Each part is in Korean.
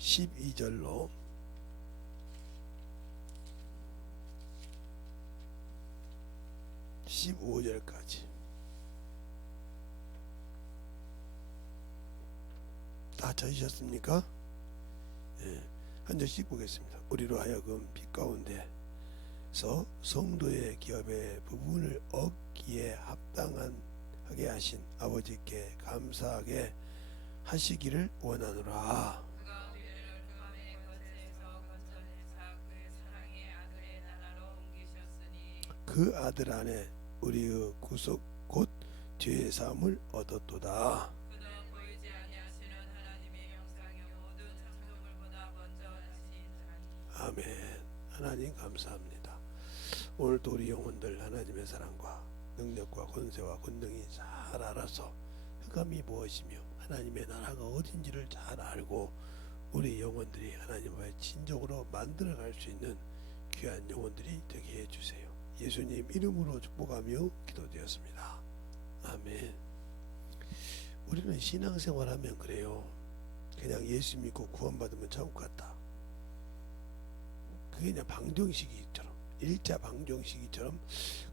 12절로 15절까지 다 찾으셨습니까? 예, 한 절씩 보겠습니다. 우리로 하여금 빛 가운데서 성도의 기업의 부분을 얻기에 합당하게 하신 아버지께 감사하게 하시기를 원하노라. 그가 우리를 흑암의 권세에서 건져내사 그의 사랑의 아들의 나라로 옮기셨으니 그 아들 안에 우리의 구속 곧 죄 사함을 얻었도다. 그는 보이지 아니하시는 하나님의 형상이 모든 창조물보다 먼저 하신 자니. 아멘. 하나님 감사합니다. 오늘도 우리 영혼들 하나님의 사랑과 능력과 권세와 권능이 잘 알아서 흑암이 무엇이며 하나님의 나라가 어딘지를 잘 알고 우리 영혼들이 하나님 앞에 진정으로 만들어갈 수 있는 귀한 영혼들이 되게 해주세요. 예수님 이름으로 축복하며 기도되었습니다. 아멘. 우리는 신앙생활하면 그래요. 그냥 예수 믿고 구원받으면 천국 갔다. 그게 그냥 방정식이처럼 1차 방정식이처럼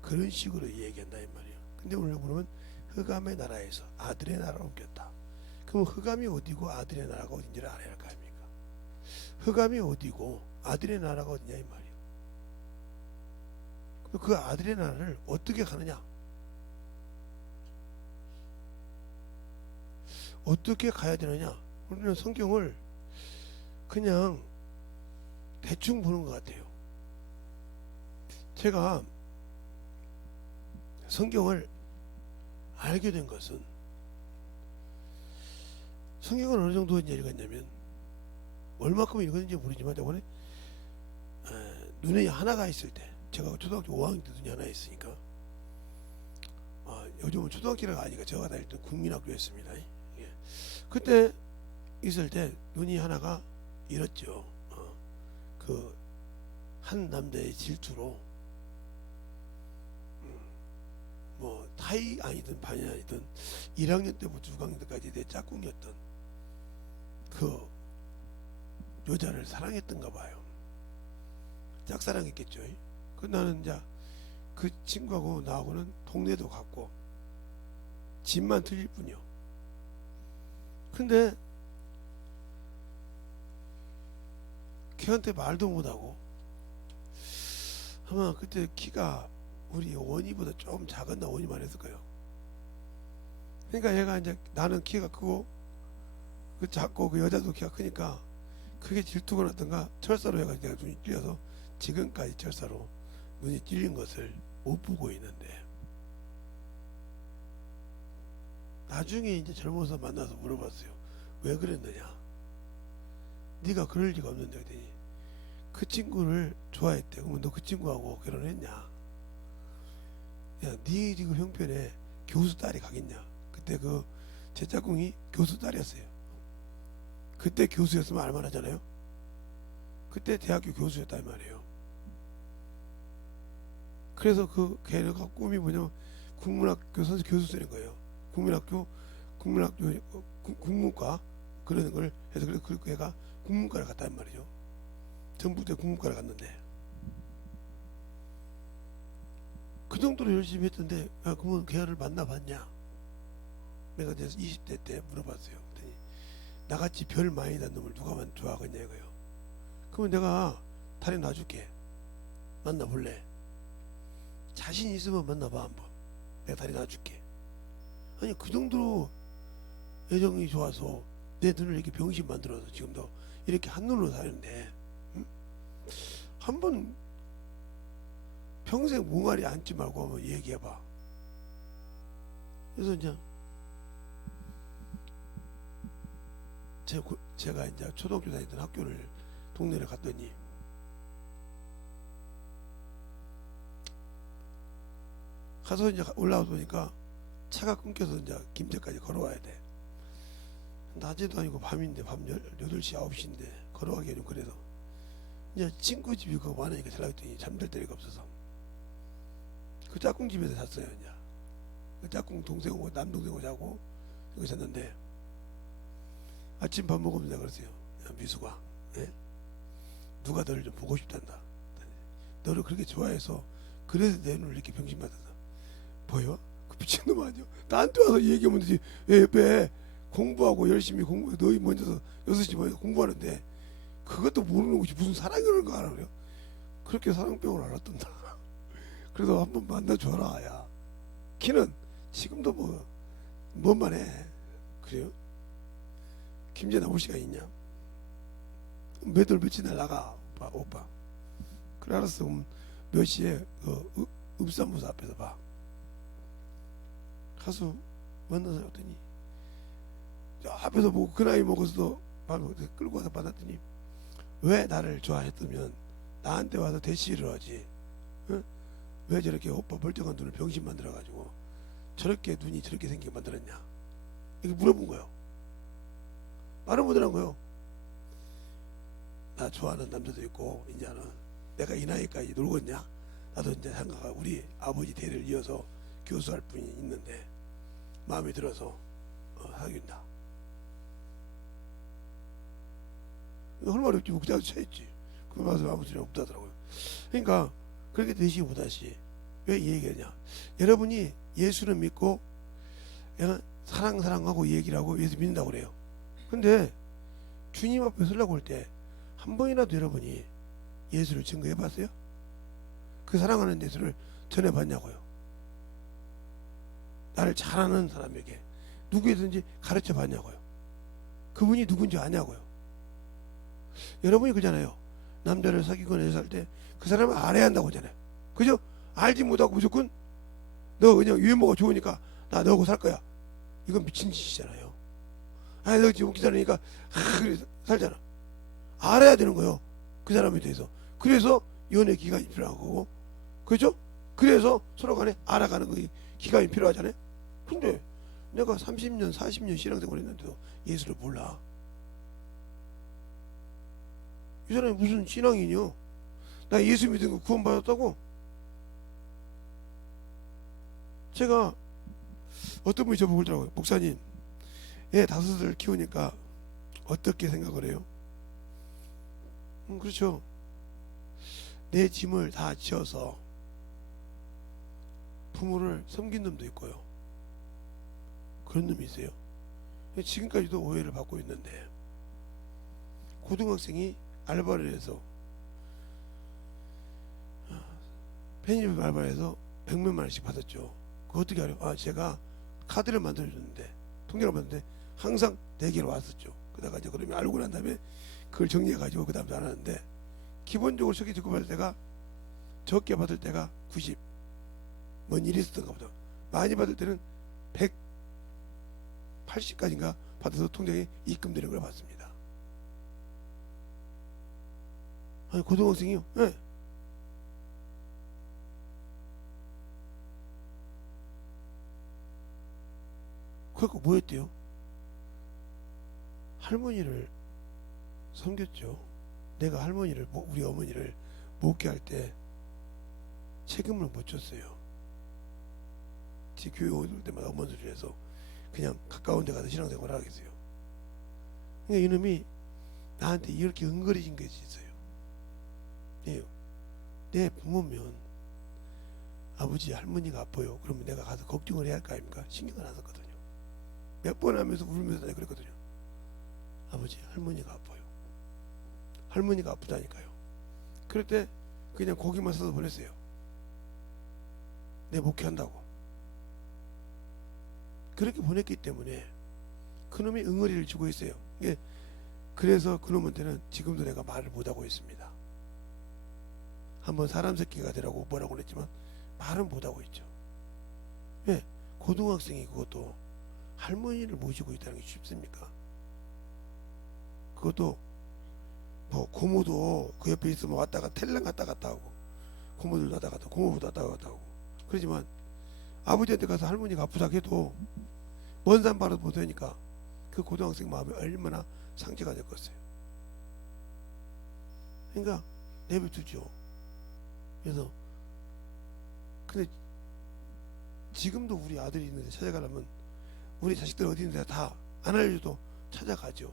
그런 식으로 얘기한다 이 말이에요. 근데 오늘 보면 흑암의 나라에서 아들의 나라로 옮겼다. 그럼 흑암이 어디고 아들의 나라가 어딘지를 알아야 할 거 아닙니까? 흑암이 어디고 아들의 나라가 어디냐 이 말이에요. 그 아들의 나라를 어떻게 가느냐? 어떻게 가야 되느냐? 우리는 성경을 그냥 대충 보는 것 같아요. 제가 성경을 알게 된 것은 성경을 어느 정도 읽었냐면 얼마큼 읽었는지 모르지만 저번에 눈에 하나가 있을 때 제가 초등학교 5학년 때 눈이 하나 있으니까 요즘은 초등학교가 아니까 제가 다녔던 국민학교였습니다. 예. 그때 있을 때 눈이 하나가 잃었죠. 그 한 남자의 질투로 뭐 타이 아니든 반이 아니든 1학년 때부터 6학년 때까지 내 짝꿍이었던 그 여자를 사랑했던가 봐요. 짝사랑했겠죠. 그 나는 이제 그 친구하고 나하고는 동네도 같고 집만 틀릴 뿐이요. 근데 걔한테 말도 못하고 아마 그때 키가 우리 원희보다 조금 작았나 원희만 했을 거예요. 그러니까 얘가 이제 나는 키가 크고 그 작고 그 여자도 키가 크니까 그게 질투가 났던가 철사로 해가지고 내가 눈이 찔려서 지금까지 철사로 눈이 찔린 것을 못 보고 있는데 나중에 이제 젊어서 만나서 물어봤어요. 왜 그랬느냐? 네가 그럴 리가 없는데 그랬더니 그 친구를 좋아했대. 그러면 너 그 친구하고 결혼했냐? 야, 네 지금 형편에 교수 딸이 가겠냐? 그때 그 제 짝꿍이 교수 딸이었어요. 그때 교수였으면 알만하잖아요. 그때 대학교 교수였단 말이에요. 그래서 그 걔네가 꿈이 뭐냐면 국문학교 선생 교수 되는 거예요. 국문학교 국문과 그런 걸 해서 그래서 그 애가 국문과를 갔단 말이죠. 전북대 국문과를 갔는데 그 정도로 열심히 했던데 야 그러면 걔를 만나봤냐? 내가 20대 때 물어봤어요. 그랬더니 나같이 별 많이 단 놈을 누가 좋아하겠냐 이거요. 그러면 내가 다리 놔줄게. 만나볼래? 자신 있으면 만나봐 한번. 내가 다리 놔줄게. 아니 그 정도로 애정이 좋아서 내 눈을 이렇게 병신 만들어서 지금도 이렇게 한눈으로 사는데 응? 한번 평생 뭉아리 앉지 말고 한번 얘기해봐. 그래서 이제 제가 이제 초등학교 다니던 학교를 동네를 갔더니 가서 이제 올라와 보니까 차가 끊겨서 이제 김제까지 걸어와야 돼. 낮에도 아니고 밤인데 밤 8시 9시인데 걸어가기 좀 그래서 이제 친구 집이 그거 많으니까 전화했더니 잠들 데가 없어서 그 짝꿍 집에서 잤어요. 이제 그 짝꿍 동생하고 남동생하고 자고 여기 잤는데 아침 밥 먹으면 내가 그랬어요. 미수가. 예? 누가 너를 좀 보고 싶단다. 너를 그렇게 좋아해서 그래서 내 눈을 이렇게 병신받아서 보여? 그 미친놈 아니야? 나한테 와서 얘기하면 되지. 왜 공부하고 열심히 공부 너희 먼저서 6시 먼저 공부하는데 그것도 모르는 것이 무슨 사랑이라는 거 알아? 그래요? 그렇게 사랑병을 알았던다. 그래서 한번 만나줘라. 야 키는 지금도 뭔만 해. 그래요? 김제 나올 시간 있냐? 며칠 날 나가 오빠. 그래 알았어. 그럼 몇 시에 읍사무소 앞에서 봐. 가서 만나서 왔더니 저 앞에서 보고 그 나이 먹어서도 끌고 와서 만났더니 왜 나를 좋아했으면 나한테 와서 대시를 하지. 응? 왜 저렇게 오빠 멀쩡한 눈을 병신 만들어가지고 저렇게 눈이 저렇게 생기게 만들었냐. 이렇게 물어본 거예요. 말을 못하는 거예요. 나 좋아하는 남자도 있고 이제는 내가 이 나이까지 놀겠냐. 나도 이제 생각하 우리 아버지 대를 이어서 교수할 분이 있는데 마음에 들어서 사귄다. 할 말이 없지. 그자도 차있지. 그 말씀 아무 소리 없다더라고요. 그러니까 그렇게 되시 못하시. 왜 이 얘기하냐. 여러분이 예수를 믿고 사랑하고 얘기를 하고 예수 믿는다고 그래요. 근데 주님 앞에 서려고 할 때 한 번이라도 여러분이 예수를 증거해 봤어요? 그 사랑하는 예수를 전해봤냐고요. 나를 잘 아는 사람에게 누구에든지 가르쳐 봤냐고요. 그분이 누군지 아냐고요. 여러분이 그잖아요. 남자를 사귀거나 해서 할 때 그 사람을 알아야 한다고 하잖아요. 그죠? 알지 못하고 무조건 너 그냥 유행어가 좋으니까 나 너하고 살 거야. 이건 미친 짓이잖아요. 아, 너 지금 기다리니까 그래 살잖아. 알아야 되는 거예요. 그 사람에 대해서. 그래서 연애 기간이 필요한 거고, 그렇죠? 그래서 서로 간에 알아가는 그 기간이 필요하잖아요. 근데 내가 30년, 40년 신앙생활 했는데도 예수를 몰라. 이 사람이 무슨 신앙이냐? 나 예수 믿은 거 구원받았다고? 제가 어떤 분이 저보고 그러더라고요. 목사님, 애 5을 키우니까 어떻게 생각을 해요? 그렇죠. 내 짐을 다 지어서 부모를 섬긴 놈도 있고요. 그런 놈이 있어요. 지금까지도 오해를 받고 있는데 고등학생이 알바를 해서 편의점 알바해서 100몇만 원씩 받았죠. 그거 어떻게 알아요? 아, 제가 카드를 만들어줬는데 통장을 만드는데 항상 4개로 왔었죠. 그러다가 이제 그러면 알고 난 다음에 그걸 정리해가지고 그 다음에 안 하는데 기본적으로 저기 듣고 받을 때가 적게 받을 때가 90 뭔 일이 있었던가 보다. 많이 받을 때는 180까지인가 받아서 통장에 입금되는 걸 받습니다. 아니 고등학생이요? 네. 그래갖고 뭐 했대요? 할머니를 섬겼죠. 내가 할머니를 우리 어머니를 목회할 때 책임을 못 졌어요. 제 교회 올 때마다 엄마 소리를 해서 그냥 가까운 데 가서 신앙생활을 하겠어요. 그러니까 이놈이 나한테 이렇게 응거리진 것이 있어요. 예. 내 부모면 아버지 할머니가 아파요. 그러면 내가 가서 걱정을 해야 할 거 아닙니까? 신경을 안 썼거든요. 몇 번 하면서 울면서 내가 그랬거든요. 아버지 할머니가 아파요. 할머니가 아프다니까요. 그럴 때 그냥 고기만 써서 보냈어요. 내 목회한다고. 그렇게 보냈기 때문에 그놈이 응어리를 주고 있어요. 그래서 그놈한테는 지금도 내가 말을 못하고 있습니다. 한번 사람 새끼가 되라고 뭐라고 그랬지만 말은 못하고 있죠. 왜? 고등학생이 그것도 할머니를 모시고 있다는 게 쉽습니까? 그것도 뭐 고모도 그 옆에 있으면 왔다가 텔레 갔다 갔다 하고 고모들도 왔다 갔다 고모도 왔다 갔다 하고 그러지만 아버지한테 가서 할머니가 아프다 해도 먼 산 바라도 못하니까 그 고등학생 마음이 얼마나 상처가 됐겠어요. 그러니까 내버려두죠. 그래서 근데 지금도 우리 아들이 있는데 찾아가려면 우리 자식들 어디 있는데 다 안 알려줘도 찾아가죠.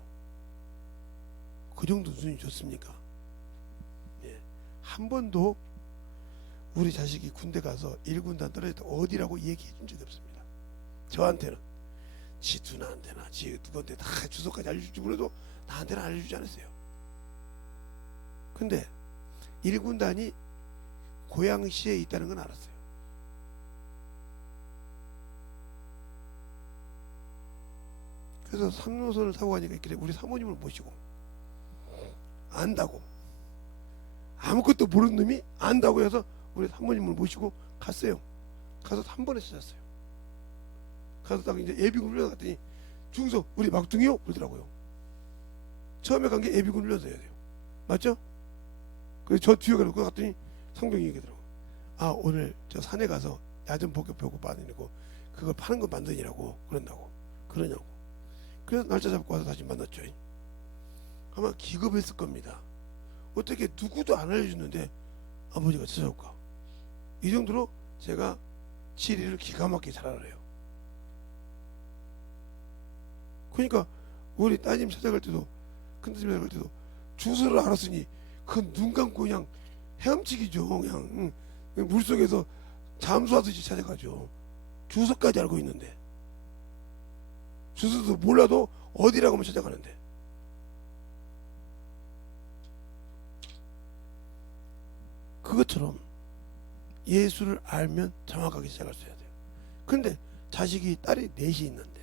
그 정도 수준이 좋습니까? 예. 한 번도 우리 자식이 군대 가서 1군단 떨어질 때 어디라고 얘기해 준 적이 없습니다. 저한테는. 지 누나한테나 지 누구한테 다 주소까지 알려줄지 몰라도 나한테는 알려주지 않았어요. 근데 1군단이 고양시에 있다는 건 알았어요. 그래서 3노선을 타고 가니까 있길래 우리 사모님을 모시고 안다고, 아무것도 모르는 놈이 안다고 해서 우리 사모님을 모시고 갔어요. 가서 한 번에 찾았어요. 가서 딱 이제 예비군 훈련 갔더니 중소 우리 막둥이요? 그러더라고요. 처음에 간 게 예비군 훈련소여야 돼요. 맞죠? 그래서 저 뒤에 가서 갔더니 상병이 얘기하더라고요. 아, 오늘 저 산에 가서 야전 복격 배우고 받으려고 그걸 파는 거 만드니라고 그런다고. 그러냐고. 그래서 날짜 잡고 와서 다시 만났죠. 아마 기겁했을 겁니다. 어떻게 누구도 안 알려주는데 아버지가 찾아올까? 이 정도로 제가 지리를 기가 막히게 잘 알아요. 그러니까 우리 따님 찾아갈 때도, 큰따님 찾아갈 때도 주소를 알았으니 그 눈 감고 그냥 헤엄치기죠. 그냥 물속에서 잠수하듯이 찾아가죠. 주소까지 알고 있는데, 주소도 몰라도 어디라고 하면 찾아가는데. 그것처럼 예수를 알면 정확하게 시작할 수 해야 돼요. 근데 자식이 딸이 넷이 있는데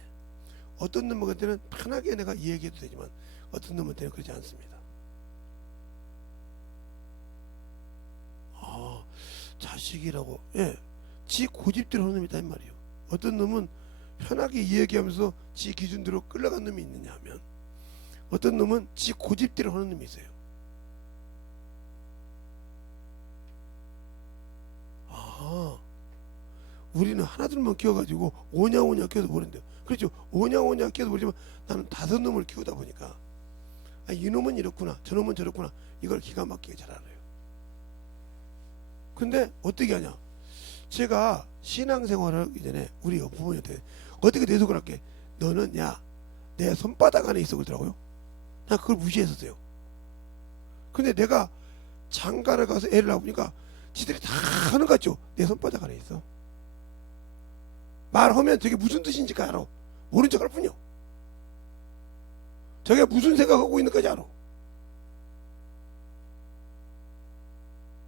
어떤 놈한테는 편하게 내가 이야기해도 되지만 어떤 놈한테는 그러지 않습니다. 아, 자식이라고, 예, 지 고집대로 하는 놈이 있단 말이에요. 어떤 놈은 편하게 이야기하면서 지 기준대로 끌려간 놈이 있느냐 하면 어떤 놈은 지 고집대로 하는 놈이 있어요. 아, 우리는 하나둘만 키워가지고 오냐오냐 키워도 모른대요. 그렇죠. 오냐오냐 키워도 모르지만 나는 5놈을 키우다 보니까 아, 이놈은 이렇구나 저놈은 저렇구나 이걸 기가 막히게 잘 알아요. 근데 어떻게 하냐, 제가 신앙생활을 이전에 우리 부모님한테 어떻게 내속을 할게, 너는 야 내 손바닥 안에 있어 그러더라고요. 나 그걸 무시했었어요. 근데 내가 장가를 가서 애를 낳아보니까 지들이 다 하는 것 같죠. 내 손바닥 안에 있어. 말하면 저게 무슨 뜻인지 알아. 모른 척할 뿐이요. 저게 무슨 생각하고 있는지 알아.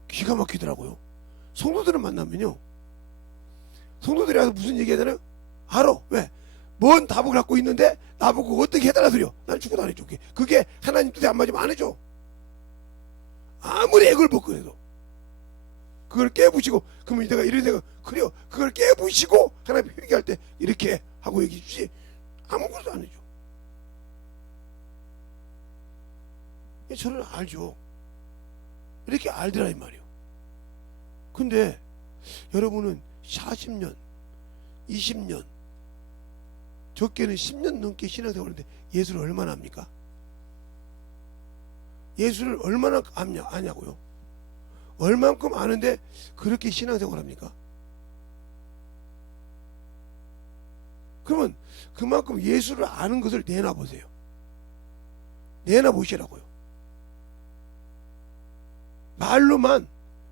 기가 막히더라고요. 성도들을 만나면요, 성도들이 와서 무슨 얘기하잖아요. 알아. 왜? 뭔 답을 갖고 있는데 나보고 어떻게 해달라 소리요. 난 죽어도 안 해줄게. 그게 하나님 뜻에 안 맞으면 안 해줘. 아무리 애걸 먹고 해도. 그걸 깨부시고, 그러면 내가 이런 생각, 그래요. 그걸 깨부시고 하나님 회개할 때 이렇게 하고 얘기해 주지 아무것도 안 해줘. 저는 알죠. 이렇게 알더라 이 말이요. 근데 여러분은 40년 20년 적게는 10년 넘게 신앙생활하는데 예수를 얼마나 압니까? 예수를 얼마나 아냐고요? 얼만큼 아는데 그렇게 신앙생활 합니까? 그러면 그만큼 예수를 아는 것을 내놔보세요. 내놔보시라고요. 말로만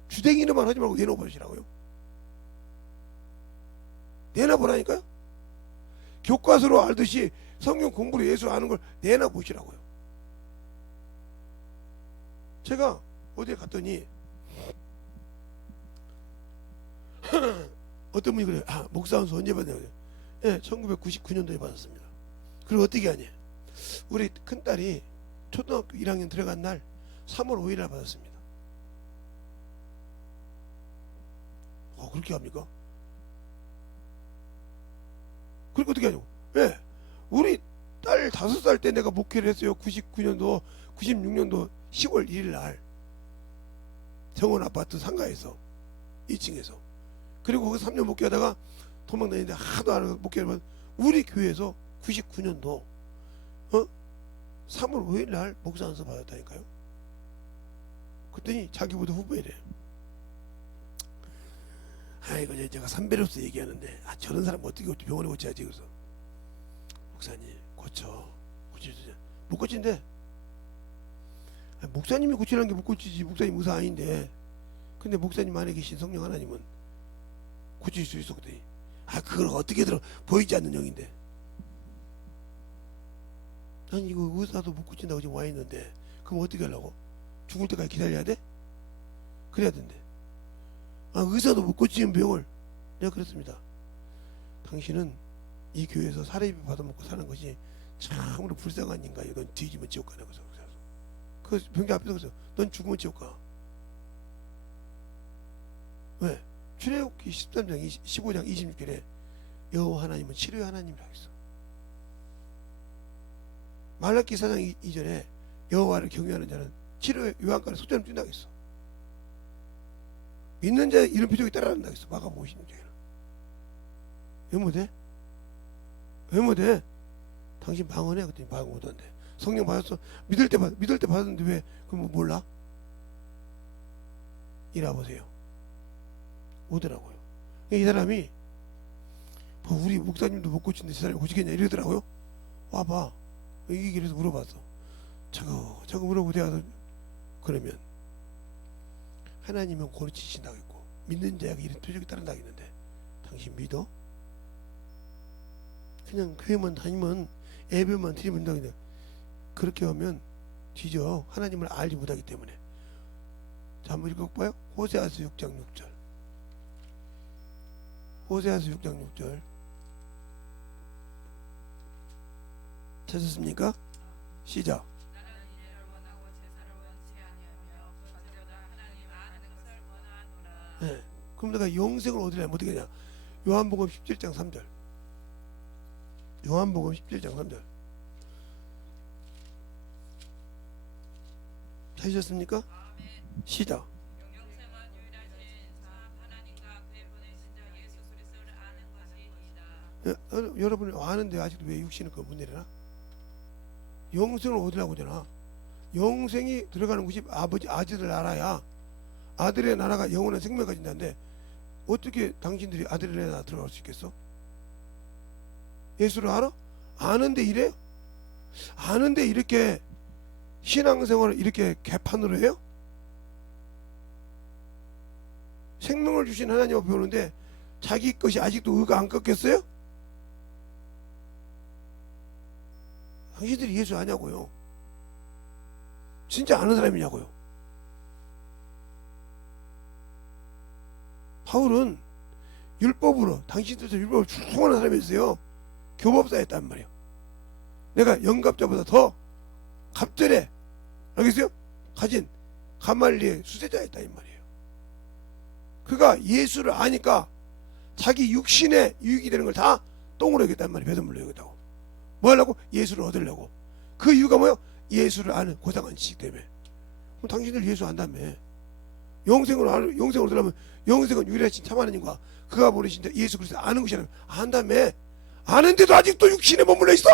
주댕이로만 하지 말고 내놔보시라고요. 내놔보라니까요. 교과서로 알듯이 성경 공부로 예수 아는 걸 내놔보시라고요. 제가 어디에 갔더니 어떤 분이 그래요. 아, 목사 안수 언제 받냐고요. 예, 1999년도에 받았습니다. 그리고 어떻게 하냐, 우리 큰딸이 초등학교 1학년 들어간 날 3월 5일날 받았습니다. 그렇게 합니까? 그리고 어떻게 하냐고. 왜? 우리 딸 5살 때 내가 목회를 했어요. 99년도 96년도 10월 1일 날 정원 아파트 상가에서 2층에서. 그리고 거기서 3년 목회하다가 도망다니는데 하도 안 하고 목회를 하면 우리 교회에서 99년도 3월 5일 날 목사 안수 받았다니까요. 그랬더니 자기보다 후배래. 아이고, 제가 선배로서 얘기하는데 저런 사람 어떻게 병원에 고쳐야지. 그래서 목사님 고치지 못 고친대. 아니, 목사님이 고치라는 게 못 고치지. 목사님 의사 아닌데. 근데 목사님 안에 계신 성령 하나님은 고칠 수 있어. 그랬더니 그걸 어떻게 들어. 보이지 않는 영인데. 난 이거 의사도 못 고친다고 지금 와 있는데 그럼 어떻게 하려고? 죽을 때까지 기다려야 돼? 그래야 된대. 의사도 못 고치는 병을. 내가 그랬습니다. 당신은 이 교회에서 사례비 받아먹고 사는 것이 참으로 불쌍한 인간이야. 넌 뒤지면 지옥 가는 거죠. 그 병기 앞에서 그래서 넌 죽으면 지옥 가. 왜? 출애굽기 13장 15장 26절에 여호와 하나님은 치료의 하나님이라고 했어. 말라기 4장 2절에 여호와를 경외하는 자는 치료의 요한가를 속전을 뛴다고 했어. 믿는 자 이런 표적이 따라간다고 했어. 마가복음 16장에는. 왜 못해? 왜 못해? 당신 방언해. 그랬더니 방언 못한대. 성령 받았어. 믿을 때 받았는데 왜 그럼 몰라? 이라 보세요. 오더라고요. 이 사람이 우리 목사님도 못 고치는데 저 사람이 고치겠냐 이러더라고요. 와봐. 이 길에서 물어봤어. 저거 물어보고 내가 그러면 하나님은 고치신다고 했고 믿는 자에게 이런 표적이 따른다고 했는데 당신 믿어? 그냥 교회만 다니면 예배만 드리면 된다고. 그렇게 하면 뒤져. 하나님을 알지 못하기 때문에. 자, 한번 읽어볼까요? 호세아서 6장 6절. 호세아서 6장 6절. 찾았습니까? 시작. 나는 이제를 원하고 제사를 원치 아니하며 그저다 하나님 아는 것을 원하노라. 네. 그럼 내가 영생을 얻으려면 어떻게 하냐? 요한복음 17장 3절. 요한복음 17장 3절. 찾으셨습니까? 아멘. 시작. 영생은 유일하신 참 하나님과 그의 보내신 자 예수 그리스도를 아는 것이니이다. 여러분이 아는데 아직도 왜 육신을 그거 못 내려나? 영생을 얻으라고 하잖아. 영생이 들어가는 곳이 아들을 알아야 아들의 나라가 영원한 생명을 가진다는데 어떻게 당신들이 아들의 나라 들어갈 수 있겠어? 예수를 알아? 아는데 이래? 아는데 이렇게 신앙생활을 이렇게 개판으로 해요? 생명을 주신 하나님 앞에 오는데 자기 것이 아직도 의가 안 꺾였어요? 당신들이 예수 아냐고요? 진짜 아는 사람이냐고요? 바울은 율법으로 당신들도 율법을 충성하는 사람이었어요. 교법사였단 말이에요. 내가 영갑자보다 더 갑절에 알겠어요? 가진 가말리의 수제자였다 이 말이에요. 그가 예수를 아니까 자기 육신에 유익이 되는 걸 다 똥으로 여겼단 말이에요. 배설물로 여겼다고. 뭐 하려고? 예수를 얻으려고. 그 이유가 뭐예요? 예수를 아는 고상한 지식 때문에. 그럼 당신들 예수 안다며. 영생을 얻으려면 영생은 유일하신 참 하나님과 그가 보내신 자 예수 그리스도 아는 것이라면 안다며. 아는데도 아직도 육신에 머물러 있어.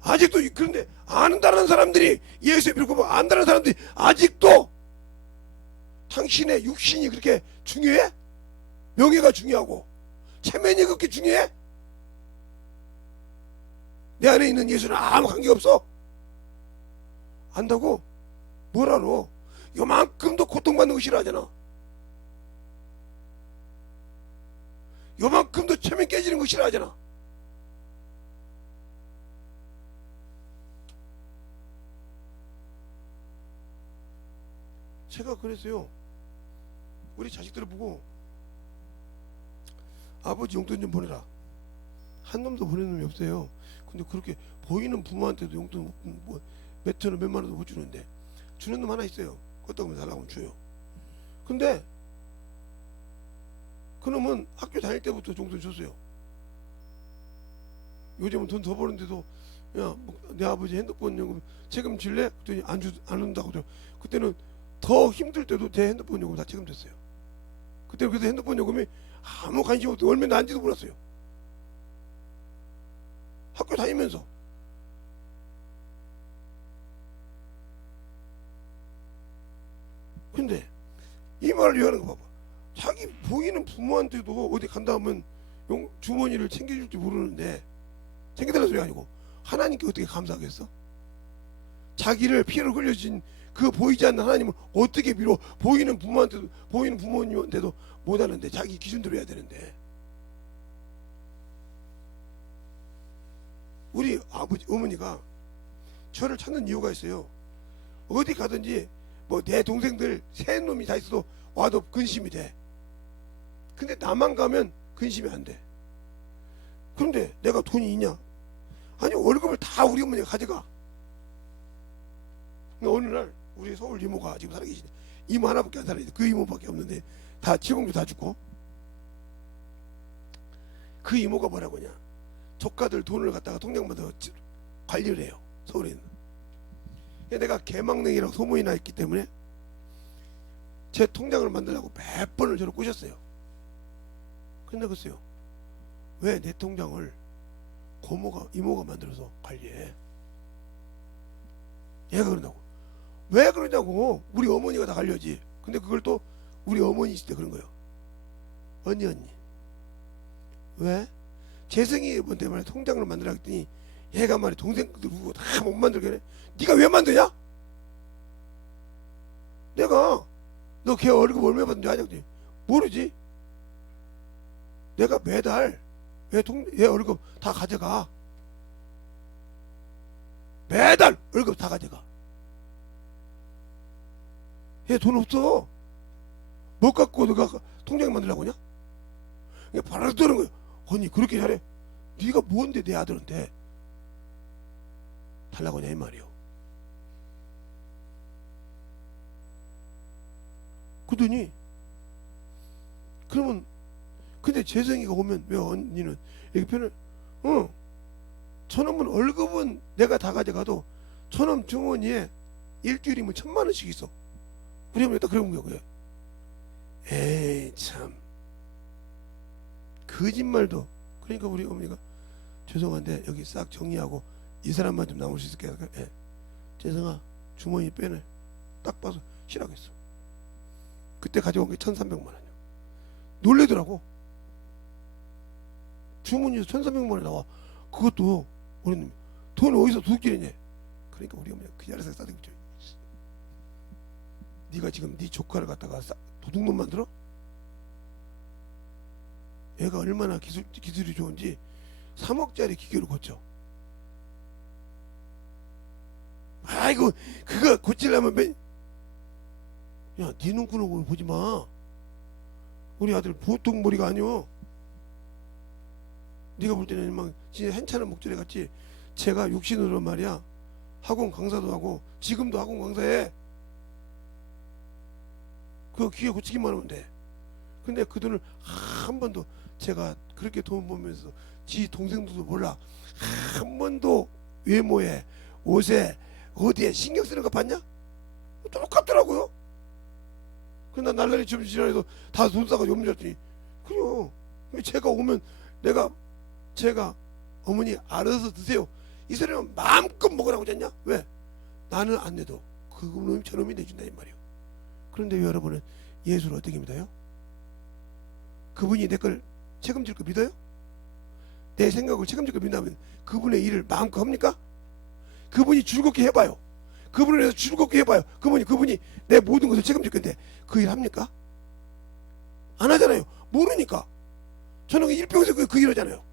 아직도. 그런데 안다는 사람들이 예수에 믿고 안다는 사람들이 아직도 당신의 육신이 그렇게 중요해? 명예가 중요하고 체면이 그렇게 중요해? 내 안에 있는 예수는 아무 관계없어? 안다고? 뭘 알아? 요만큼도 고통받는 거 싫어하잖아. 요만큼도 체면 깨지는 거 싫어하잖아. 제가 그랬어요. 우리 자식들을 보고 아버지 용돈 좀 보내라. 한 놈도 보내는 놈이 없어요. 근데 그렇게 보이는 부모한테도 용돈 뭐 몇천 원 몇만 원도 못 주는데 주는 놈 하나 있어요. 껐다고 달라고 하면 줘요. 근데 그 놈은 학교 다닐 때부터 용돈 줬어요. 요즘은 돈 더 버는데도 야, 내 아버지 핸드폰 요금 책임질래? 그랬더니 안 준다고 그래요. 그때는 더 힘들 때도 제 핸드폰 요금 다 책임졌어요. 그때 그래서 핸드폰 요금이 아무 관심 없고 얼마 나는지도 몰랐어요. 학교 다니면서. 근데 이 말을 위하는 거 봐봐. 자기 보이는 부모한테도 어디 간다 하면 주머니를 챙겨줄지 모르는데 챙겨달라는 소리 아니고 하나님께 어떻게 감사하겠어? 자기를 피를 흘려주신 그 보이지 않는 하나님을 어떻게 빌어? 보이는 부모한테도, 보이는 부모님한테도 못하는데 자기 기준대로 해야 되는데. 우리 아버지 어머니가 저를 찾는 이유가 있어요. 어디 가든지 뭐 내 동생들 세 놈이 다 있어도 와도 근심이 돼. 근데 나만 가면 근심이 안 돼. 그런데 내가 돈이 있냐? 아니, 월급을 다 우리 어머니가 가져가. 어느 날 우리 서울 이모가 지금 살아계시네. 이모 하나밖에 안 살아있는데 그 이모밖에 없는데 다 지공도 다 죽고. 그 이모가 뭐라고 하냐? 조카들 돈을 갖다가 통장마다 관리를 해요, 서울에 있는. 내가 개망냉이라고 소문이 나 있기 때문에 제 통장을 만들려고 몇 번을 저를 꼬셨어요. 근데 글쎄요, 왜 내 통장을 이모가 만들어서 관리해? 얘가 그런다고. 왜 그러냐고. 우리 어머니가 다 관리하지. 근데 그걸 또 우리 어머니 있을 때 그런 거예요. 언니 왜? 재성이한테 말이야 통장을 만들라 했더니 얘가 말이야 동생들 누구 다 못 만들게 해. 네가 왜 만드냐? 내가 너 걔 월급 얼마 받는지 아냐? 모르지. 내가 매달 얘 월급 다 가져가. 매달 월급 다 가져가. 얘 돈 없어. 못 갖고 너가 통장 만들라고 하냐? 그냥 바로 떠는 거야. 언니 그렇게 잘해. 네가 뭔데 내 아들한테 달라고 하냐 이 말이요. 그러더니 그러면 근데 재성이가 오면 왜 언니는 이렇게 표현을 저놈은 월급은 내가 다 가져가도 저놈 주머니에 일주일이면 1,000,000원씩 있어. 우리 어머니가 딱 그런 거야. 에이 참 거짓말도. 그러니까 우리 어머니가 죄송한데 여기 싹 정리하고 이 사람만 좀 나올 수 있을게. 예. 재성아 주머니 빼내. 딱 봐서 싫어하겠어. 그때 가져온 게 1,300만 원이야. 놀래더라고. 주머니에서 1,300만 원이 나와. 그것도 우리 놈이 돈 어디서 도둑질했냐. 그러니까 우리 어머니가 그 자리에서 싸대고 붙여. 네가 지금 네 조카를 갖다가 도둑놈 만들어? 얘가 얼마나 기술이 좋은지 3억짜리 기계로 고쳐. 아이고 그거 고치려면 야, 네 눈구멍을 보지 마. 우리 아들 보통 머리가 아니오. 네가 볼 때는 막 진짜 괜찮은 목소리 같지. 제가 육신으로 말이야 학원 강사도 하고 지금도 학원 강사해. 그거 기계 고치기만 하면 돼. 근데 그 돈을 한 번도 제가 그렇게 돈 보면서 지 동생들도 몰라 한 번도 외모에 옷에 어디에 신경 쓰는 거 봤냐? 똑같더라고요. 근데 날라리 좀 지나도 다 돈 싸고 염려했더니 그래요. 제가 오면 제가 어머니 알아서 드세요. 이 사람은 마음껏 먹으라고 하잖냐? 왜? 나는 안 내도 그놈이 저놈이 내준다 이 말이에요. 그런데 여러분은 예수를 어떻게 믿어요? 그분이 내 걸 책임질 거 믿어요? 내 생각을 책임질 거 믿다면 그분의 일을 마음껏 합니까? 그분이 즐겁게 해봐요. 그분을 위해서 즐겁게 해봐요. 그분이 내 모든 것을 책임질 건데 그 일 합니까? 안 하잖아요. 모르니까. 저는 일평생 그 일 하잖아요.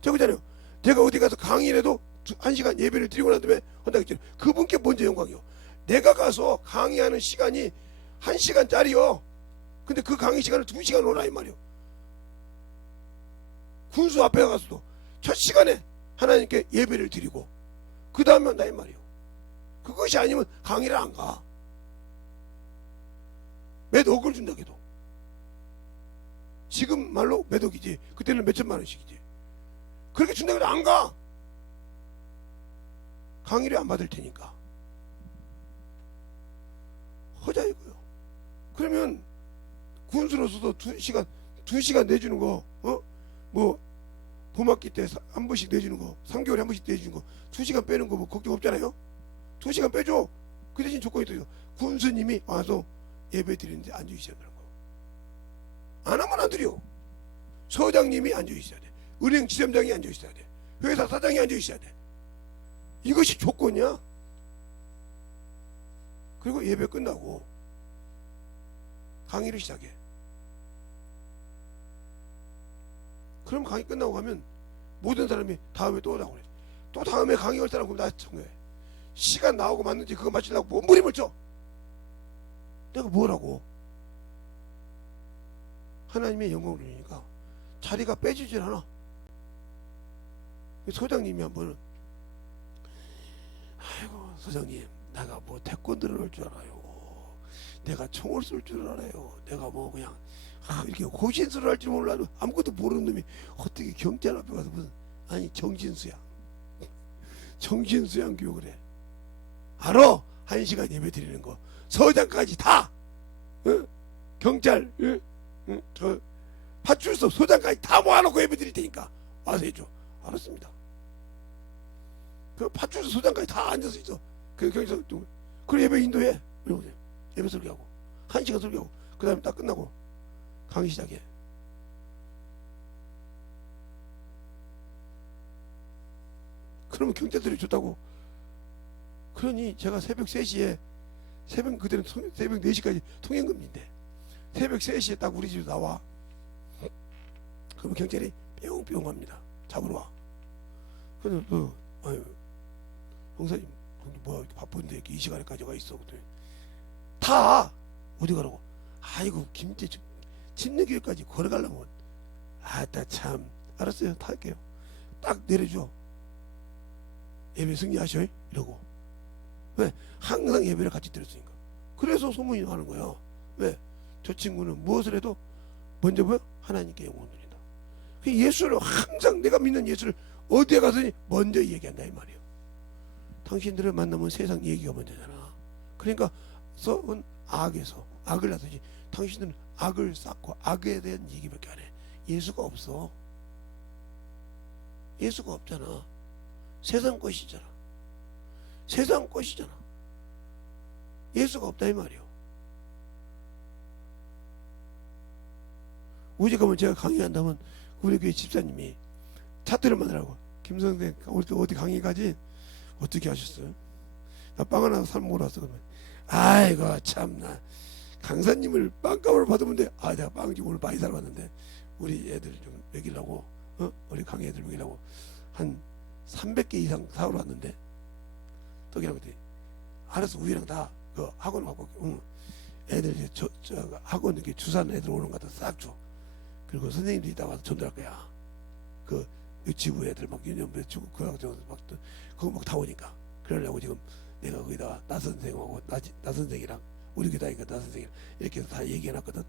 저거잖아요. 제가 어디 가서 강의를 해도 1시간 예배를 드리고 난 다음에 한다고 했잖아요. 그분께 먼저 영광이요. 내가 가서 강의하는 시간이 1시간짜리요. 근데 그 강의 시간을 2시간 오라 이 말이요. 군수 앞에 가서도 첫 시간에 하나님께 예배를 드리고 그 다음에 한다 이 말이요. 그것이 아니면 강의를 안 가. 몇 억을 준다고 해도. 지금 말로 몇 억이지. 그때는 몇 천만 원씩이지. 그렇게 준다고 해도 안 가. 강의를 안 받을 테니까. 허자이고요. 그러면 군수로서도 2시간 내주는 거, 뭐 봄학기 때 한 번씩 내주는 거, 3개월에 한 번씩 내주는 거, 2시간 빼는 거 뭐 걱정 없잖아요. 2시간 빼줘. 그 대신 조건이 있어요. 군수님이 와서 예배 드리는데 앉아있어야 되는 거. 안 하면 안 드려. 서장님이 앉아있어야 돼. 은행 지점장이 앉아있어야 돼. 회사 사장이 앉아있어야 돼. 이것이 조건이야. 그리고 예배 끝나고 강의를 시작해. 그럼 강의 끝나고 가면 모든 사람이 다음에 또 오라고 그래. 또 다음에 강의 올 사람 그럼 나 청해. 시간 나오고 맞는지 그거 맞추려고 몸부림을 쳐. 내가 뭐라고? 하나님의 영광을 누리니까 자리가 빼지질 않아. 소장님이 한 번은 아이고 소장님 내가 뭐 태권도를 할 줄 알아요. 내가 총을 쏠 줄 알아요. 내가 뭐 그냥 이렇게 호신술을 할 줄 몰라도 아무것도 모르는 놈이 어떻게 경찰 앞에 가서 무슨 아니 정신수양 교육을 해. 알아? 1시간 예배 드리는 거 서장까지 다 어? 경찰 저 파출소 소장까지 다 모아놓고 예배 드릴 테니까 와서 해줘. 알았습니다. 그 파출소 소장까지 다 앉아서 있어. 그 경찰서 그 예배 인도해. 이러고 예배 설교하고 1시간 설교하고 그 다음에 딱 끝나고 강의 시작해. 그러면 경찰들이 좋다고. 그러니 제가 새벽 3시에 그때는 새벽 4시까지 통행금지인데 새벽 3시에 딱 우리 집에 나와. 그러면 경찰이 뿅뿅 합니다. 잡으러 와. 그래서 아유 형사님 뭐 이렇게 바쁜데 이렇게 이 시간에까지 와 있어. 그랬더니 다 어디 가라고? 아이고 김제 침례교회까지 걸어가려면 아따 참 알았어요. 탈게요. 딱 내려줘. 예배 승리하셔 이러고. 왜? 항상 예배를 같이 드렸으니까. 그래서 소문이 나는 거야. 왜? 저 친구는 무엇을 해도 먼저 뭐야? 하나님께 영광을 드린다. 예수를 항상 내가 믿는 예수를 어디에 가서니 먼저 얘기한다 이 말이에요. 당신들을 만나면 세상 얘기가 먼저잖아. 그러니까 썩은 악에서 악을 낳듯이 당신들은 악을 쌓고 악에 대한 얘기밖에 안 해. 예수가 없어. 예수가 없잖아. 세상 것이잖아. 세상 것이잖아. 예수가 없다 이 말이요. 어제 가면 제가 강의한다면 우리 교회 집사님이 차트를 만들라고. 김선생 어디 강의 가지? 어떻게 하셨어요? 나 빵 하나 사 먹으러 왔어. 그러면 아이고 참나 강사님을 빵값을 받으면 돼. 아 내가 빵 지금 오늘 많이 사러 왔는데 우리 애들 좀 먹이려고 우리 강의 애들 먹이려고 한 300개 이상 사러 왔는데 떡이라고 했더니 알았어 우유랑 다 그 학원 갖고 애들 이제 저 학원 이렇게 주사하는 애들 오는 거 갖다 싹 줘. 그리고 선생님들이 이따 와서 전달할 거야. 그 유치부 애들 막 유년부 주고 그하고 막 그거 막 다 오니까 그러려고 지금 내가 거기다가 나 선생하고 나 선생이랑 우리 교회 다니까 나 선생이랑 이렇게 해서 다 얘기해놨거든.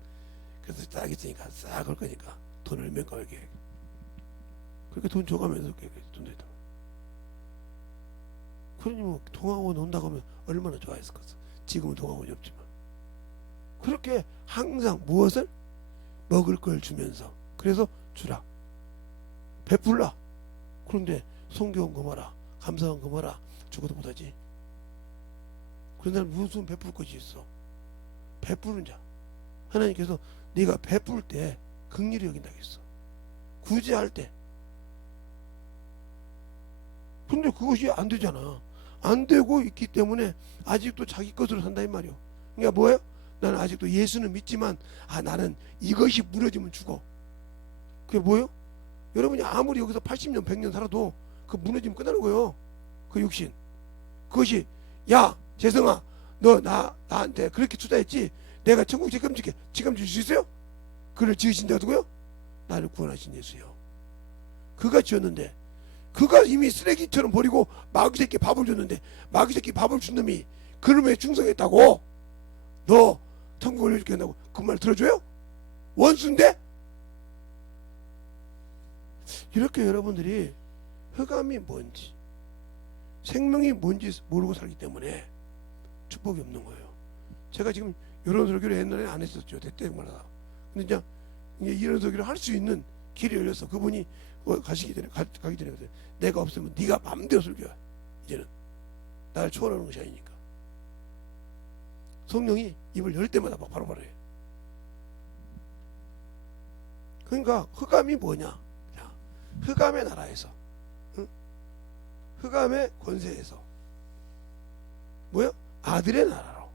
그래서 딱 있으니까 싹 할 거니까 돈을 몇 가 이렇게 그렇게 돈 줘가면서 이렇게 돈 냈다. 그러니 뭐 동학원 온다고 하면 얼마나 좋아했을까. 지금은 동학원이 없지만 그렇게 항상 무엇을 먹을 걸 주면서 그래서 주라 베풀라. 그런데 성경은 거마라 감사한 거마라 죽어도 못하지. 그런 날 무슨 베풀 것이 있어. 베푸는 자 하나님께서 네가 베풀 때 긍휼히 여긴다고 했어. 구제할 때. 근데 그것이 안 되잖아. 안 되고 있기 때문에 아직도 자기 것으로 산다 이 말이요. 그러니까 뭐예요? 나는 아직도 예수는 믿지만 나는 이것이 무너지면 죽어. 그게 뭐예요? 여러분이 아무리 여기서 80년 100년 살아도 그 무너지면 끝나는 거예요. 그 육신. 그것이 야 재성아 너 나한테 그렇게 투자했지. 내가 천국 지금 줄게. 지금 줄 수 있어요? 그를 지으신 자가 누구요? 나를 구원하신 예수요. 그가 지었는데 그가 이미 쓰레기처럼 버리고 마귀 새끼 밥을 줬는데 마귀 새끼 밥을 준 놈이 그놈에 충성했다고 너 천국 올려줄게 한다고 그 말 들어줘요? 원수인데? 이렇게 여러분들이 흑암이 뭔지 생명이 뭔지 모르고 살기 때문에 축복이 없는 거예요. 제가 지금 이런 설교를 옛날에 안 했었죠. 때때마다. 근데 이제 이런 설교를 할 수 있는 길이 열렸어. 그분이 가기 전에 내가 없으면 네가 마음대로 설교해. 이제는 나를 초월하는 것이 아니니까. 성령이 입을 열 때마다 막 바로바로 해. 그러니까 흑암이 뭐냐? 흑암의 나라에서 흑암의 권세에서 뭐야? 아들의 나라로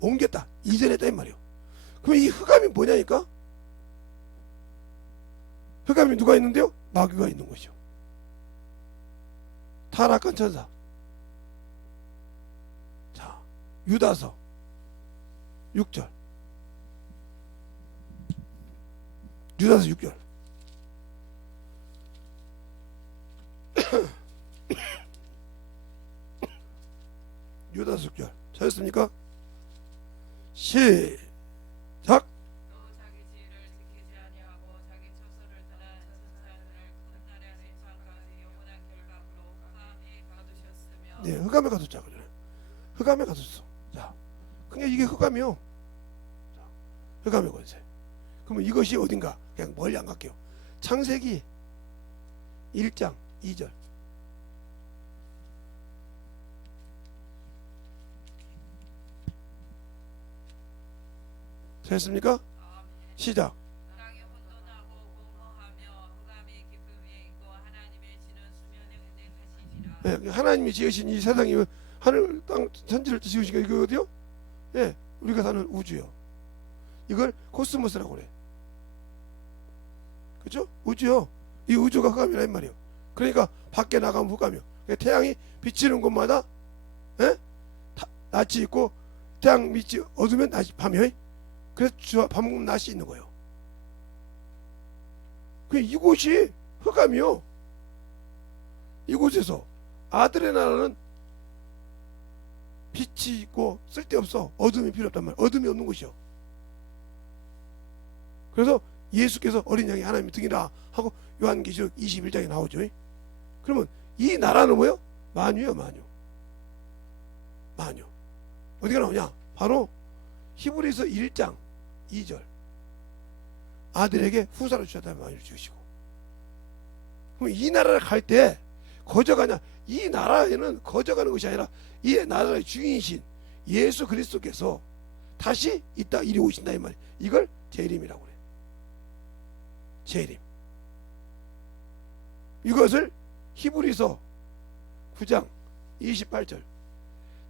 옮겼다. 이전했다 이 말이요. 그럼 이 흑암이 뭐냐니까? 흑암이 누가 있는데요? 마귀가 있는 것이요. 타락한 천사. 자, 유다서 6절. 유다서 6절. 유다서 6절. 찾았습니까? 시작. 또 자기 지위를 지키지 아니하고 자기 처소를 떠난 천사들을 큰 날에 장까지 영원한 결박으로 흑암에 가두셨으며 네, 흑암에 가뒀자 그래. 흑암에 가뒀어. 자, 그러니까 이게 흑암이요. 자, 흑암의 권세. 그러면 이것이 어딘가? 그냥 멀리 안 갈게요. 창세기 1장 2절. 됐습니까? 아멘. 시작. 땅이 혼돈하고 공허하며 흑암이 깊음 위에 있고 하나님의 지는 수면에 운행하시니라. 예, 하나님이 지으신 이 세상이 하늘, 땅, 천지를 지으신 게 이거 어디요? 예, 우리가 사는 우주요. 이걸 코스모스라고 그래. 그죠? 우주요. 이 우주가 흑암이라 이 말이요. 그러니까 밖에 나가면 흑암이요. 그러니까 태양이 비치는 곳마다 예? 낮이 있고 태양 밑이 어두면 낮이 밤이요. 그래서 밤은 낮이 있는 거예요. 그 이곳이 흑암이요. 이곳에서 아들의 나라는 빛이 있고 쓸데없어. 어둠이 필요 없단 말이야. 어둠이 없는 곳이요. 그래서 예수께서 어린 양이 하나님의 등이라 하고 요한계시록 21장에 나오죠. 그러면 이 나라는 뭐예요? 만유요, 만유. 만유. 어디가 나오냐? 바로 히브리서 1장 2절. 아들에게 후사로 주셨다면 만유를 주시고. 그럼 이 나라를 갈 때 거저가냐? 이 나라에는 거저가는 것이 아니라 이 나라의 주인이신 예수 그리스도께서 다시 이따 이리 오신다 이 말이에요. 이걸 재림이라고 그래요. 재림. 이것을 히브리서 9장 28절.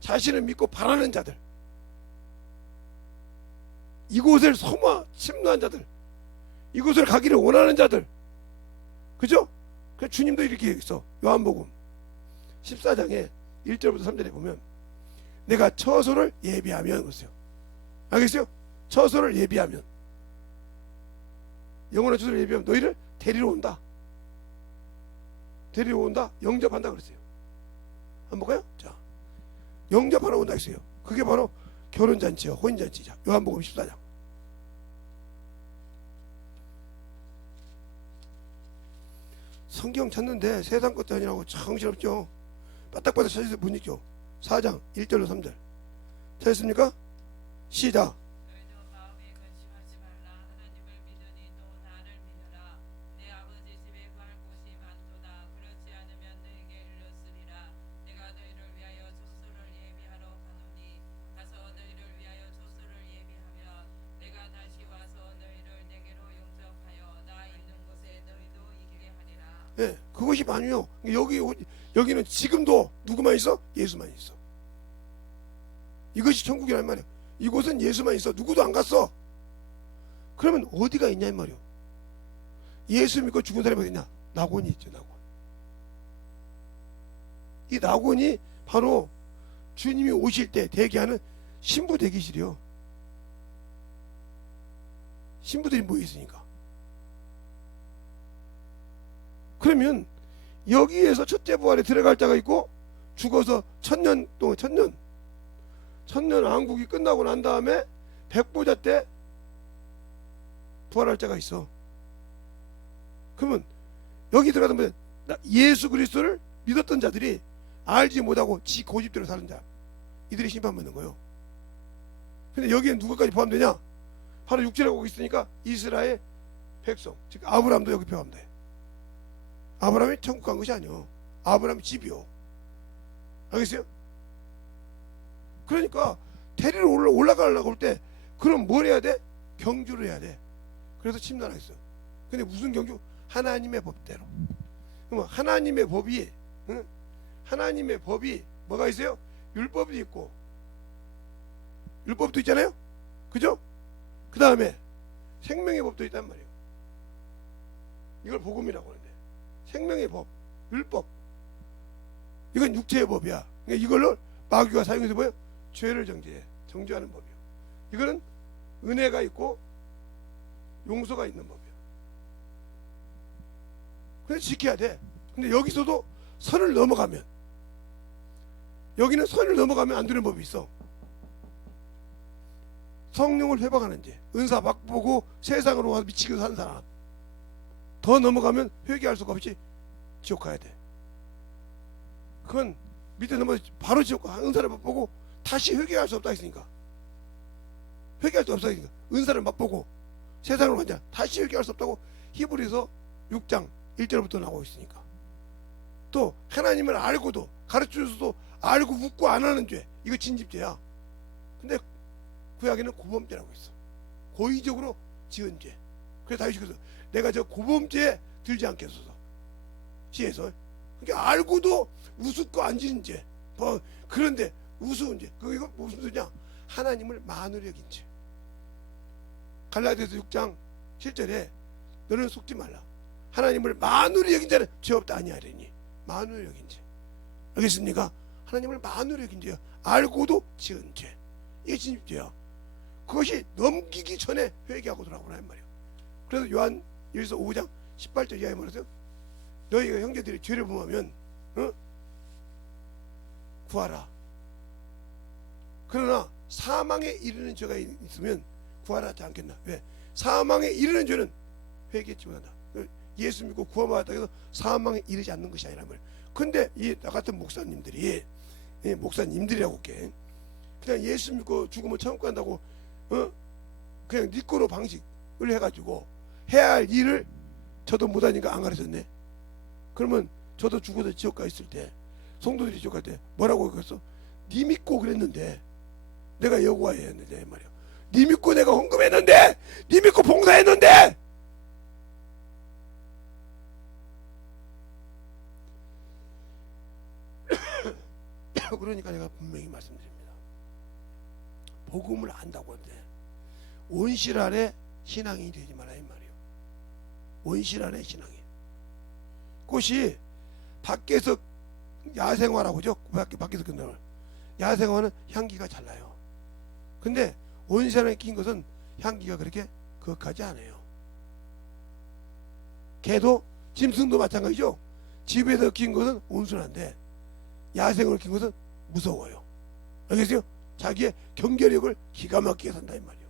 자신을 믿고 바라는 자들, 이곳을 침노한 자들, 이곳을 가기를 원하는 자들, 그죠? 그 주님도 이렇게 있어. 요한복음 14장에 1절부터 3절에 보면 내가 처소를 예비하면 그랬어요. 알겠어요? 처소를 예비하면, 영원한 처소를 예비하면 너희를 데리러 온다. 데리러 온다. 영접한다 그랬어요. 한번 볼까요? 자, 영접하러 온다 했어요. 그게 바로 결혼잔치요, 혼인잔치자. 요한복음 14장. 성경 찾는데 세상 것도 아니라고 정신없죠. 바닥바닥 찾아서 못 읽죠. 4장 1절로 3절. 찾았습니까? 시작. 너희도 마음에 근심하지 말라. 하나님을 믿으니 또 나를 믿으라. 내 아버지 집에 갈 곳이 많도다. 그렇지 않으면 너에게 일렀으리라. 내가 너희를 위하여 처소를 예비하러 가노니 가서 너희를 위하여 처소를 예비하면 내가 다시 와서 너희를 내게로 용접하여 나 있는 곳에 너희도 있게 하리라. 예, 그것이 만유요. 여기는 지금도 누구만 있어? 예수만 있어. 이것이 천국이란 말이야. 이곳은 예수만 있어. 누구도 안 갔어. 그러면 어디가 있냐 이 말이요. 예수 믿고 죽은 사람이 어디 있냐? 낙원이 있죠. 낙원. 이 낙원이 바로 주님이 오실 때 대기하는 신부 대기실이요. 신부들이 모여 있으니까. 그러면 여기에서 첫째 부활에 들어갈 자가 있고, 죽어서 천년 왕국이 끝나고 난 다음에 백보자 때 부활할 자가 있어. 그러면 여기 들어가면 예수 그리스도를 믿었던 자들이 알지 못하고 지 고집대로 사는 자, 이들이 심판받는 거예요. 근데 여기에 누구까지 포함되냐? 바로 육체라고 있으니까 이스라엘 백성, 즉 아브라함도 여기 포함돼. 아브라함이 천국 간 것이 아니요. 아브라함 집이요. 알겠어요? 그러니까 데리러 올라가려고 할 때 그럼 뭘 해야 돼? 경주를 해야 돼. 그래서 침난하겠어. 근데 무슨 경주? 하나님의 법대로. 그럼 하나님의 법이, 응? 하나님의 법이 뭐가 있어요? 율법이 있고, 율법도 있잖아요. 그죠? 그 다음에 생명의 법도 있단 말이에요. 이걸 복음이라고 하는데, 생명의 법, 율법, 이건 육체의 법이야. 그러니까 이걸로 마귀가 사용해서 뭐예요? 죄를 정죄하는 법이에요. 이거는 은혜가 있고 용서가 있는 법이에요. 그래서 지켜야 돼. 근데 여기서도 선을 넘어가면, 여기는 선을 넘어가면 안 되는 법이 있어. 성령을 회방하는 죄, 은사 맛보고 세상으로 와서 미치게 사는 사람, 더 넘어가면 회개할 수가 없이 지옥 가야 돼. 그건 밑에 넘어서 바로 지옥 가. 은사를 맛보고 다시 회개할 수 없다 했으니까, 회개할 수 없다 했으니까, 은사를 맛보고 세상으로 가자 다시 회개할 수 없다고 히브리서 6장 1절부터 나오고 있으니까. 또 하나님을 알고도 가르쳐줘서도 알고 묻고 안 하는 죄, 이거 진집죄야. 근데 구약에는 고범죄라고 있어. 고의적으로 지은 죄. 그래서 다윗이 그래서 내가 저 고범죄에 들지 않겠소서 시에서. 그러니까 알고도 우습고 안 지은 죄. 뭐 그런데 우스운 죄, 그거 이거 무슨 소리냐? 하나님을 만으로 여긴 죄. 갈라디아서 6장 7절에 너는 속지 말라. 하나님을 만으로 여긴 자는 죄 없다 아니하리니. 만으로 여긴 죄. 알겠습니까? 하나님을 만으로 여긴 죄야. 알고도 지은 죄. 이게 진입죄야. 그것이 넘기기 전에 회개하고 돌아오라 이 말이야. 그래서 요한 1서 5장 18절 이하에 말해서 너희가 형제들이 죄를 범하면 구하라. 그러나 사망에 이르는 죄가 있으면 구하지 않겠나. 왜? 사망에 이르는 죄는 회개치 못한다. 예수 믿고 구원받았다 해서 사망에 이르지 않는 것이 아니란 말이야. 근데 이 나 같은 목사님들이라고 할게, 그냥 예수 믿고 죽으면 천국 간다고 그냥 니꼬로 방식을 해가지고 해야 할 일을 저도 못하니까 안 가르쳤네. 그러면 저도 죽어서 지옥 가 있을 때, 성도들이 지옥 갈 때 뭐라고 그랬어? 니 믿고 그랬는데 내가 여호와야 했는데 말이야. 니 믿고 내가 헌금했는데, 니 믿고 봉사했는데. 그러니까 내가 분명히 말씀드립니다. 복음을 안다고 하는데 온실 아래 신앙이 되지 마라 이 말이에요. 온실 아래 신앙이. 그것이 밖에서 야생화라고 하죠. 밖에서 끝나는 야생화는 향기가 잘 나요. 근데 온실 안에 낀 것은 향기가 그렇게 거하지 않아요. 개도 짐승도 마찬가지죠. 집에서 낀 것은 온순한데 야생으로 낀 것은 무서워요. 알겠어요? 자기의 경계력을 기가 막히게 산다 이 말이에요.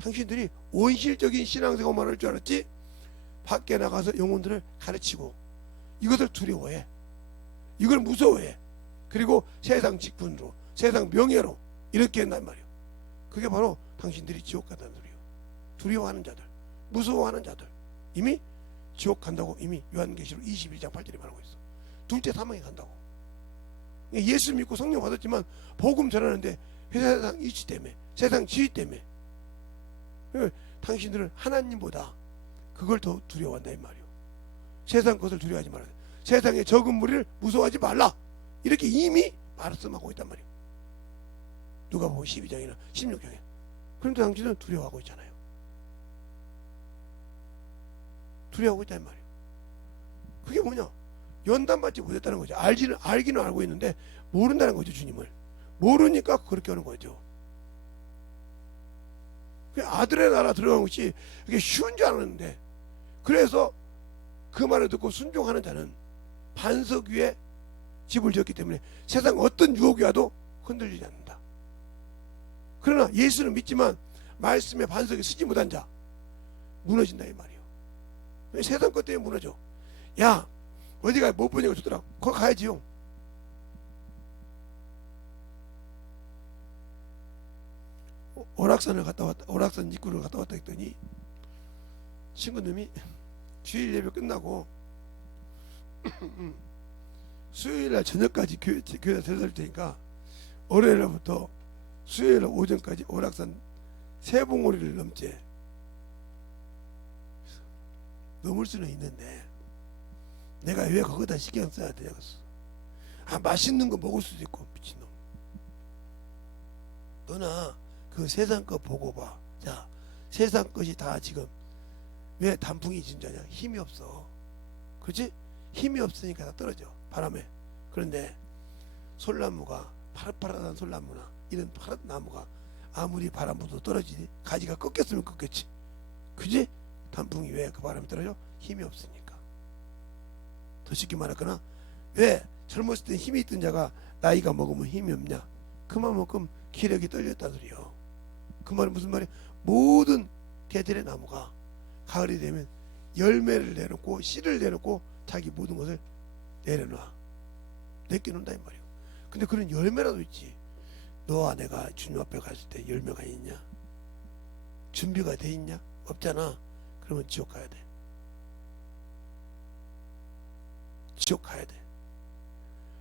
당신들이 온실적인 신앙생활만 할 줄 알았지, 밖에 나가서 영혼들을 가르치고 이것을 두려워해, 이걸 무서워해. 그리고 세상 직분으로, 세상 명예로 이렇게 한단 말이에요. 그게 바로 당신들이 지옥 간다는 소리예요. 두려워하는 자들, 무서워하는 자들, 이미 지옥 간다고 이미 요한계시록 21장 8절에 말하고 있어. 둘째 사망에 간다고. 예수 믿고 성령 받았지만 복음 전하는데 세상 이치 때문에, 세상 지위 때문에 당신들은 하나님보다 그걸 더 두려워한다 이 말이에요. 세상 것을 두려워하지 말아요. 세상의 적은 무리를 무서워하지 말라, 이렇게 이미 말씀하고 있단 말이에요. 누가복음 12장이나 16장에. 그런데 당신은 두려워하고 있잖아요. 두려워하고 있단 말이에요. 그게 뭐냐? 연단받지 못했다는 거죠. 알기는 알고 있는데 모른다는 거죠. 주님을 모르니까 그렇게 하는 거죠. 아들의 나라 들어가는 것이 그게 쉬운 줄 알았는데, 그래서 그 말을 듣고 순종하는 자는 반석 위에 집을 지었기 때문에 세상 어떤 유혹이 와도 흔들리지 않는다. 그러나 예수는 믿지만 말씀의 반석에 서지 못한 자 무너진다 이 말이에요. 세상 것 때문에 무너져. 야, 어디가 못 보니까 좋더라. 거기 가야지요. 오락산을 갔다 왔다, 오락산 입구를 갔다 왔다 했더니 친구님이 주일 예배 끝나고 수요일날 저녁까지 교회에 들어설 테니까 월요일부터 수요일 오전까지 오락산 세봉오리를 넘지. 넘을 수는 있는데 내가 왜 거기다 신경 써야 되겠어. 맛있는 거 먹을 수도 있고. 미친놈. 너나 그 세상 것 보고 봐. 자, 세상 것이 다 지금 왜 단풍이 진짜냐? 힘이 없어. 그렇지? 힘이 없으니까 다 떨어져. 바람에. 그런데 솔나무가 파릇파릇한 솔나무나 이런 파릇 나무가 아무리 바람 불어도 떨어지니 가지가 꺾였으면 꺾였지. 그지? 단풍이 왜 그 바람에 떨어져? 힘이 없으니까. 더 쉽게 말할거나 왜 젊었을 때 힘이 있던 자가 나이가 먹으면 힘이 없냐? 그만큼 기력이 떨렸다는 소리요. 그 말은 무슨 말이야? 모든 계절의 나무가 가을이 되면 열매를 내놓고 씨를 내놓고 자기 모든 것을 내려놔. 내껴놓는다 이 말이야. 근데 그런 열매라도 있지. 너와 내가 주님 앞에 갔을 때 열매가 있냐? 준비가 돼 있냐? 없잖아. 그러면 지옥 가야 돼. 지옥 가야 돼.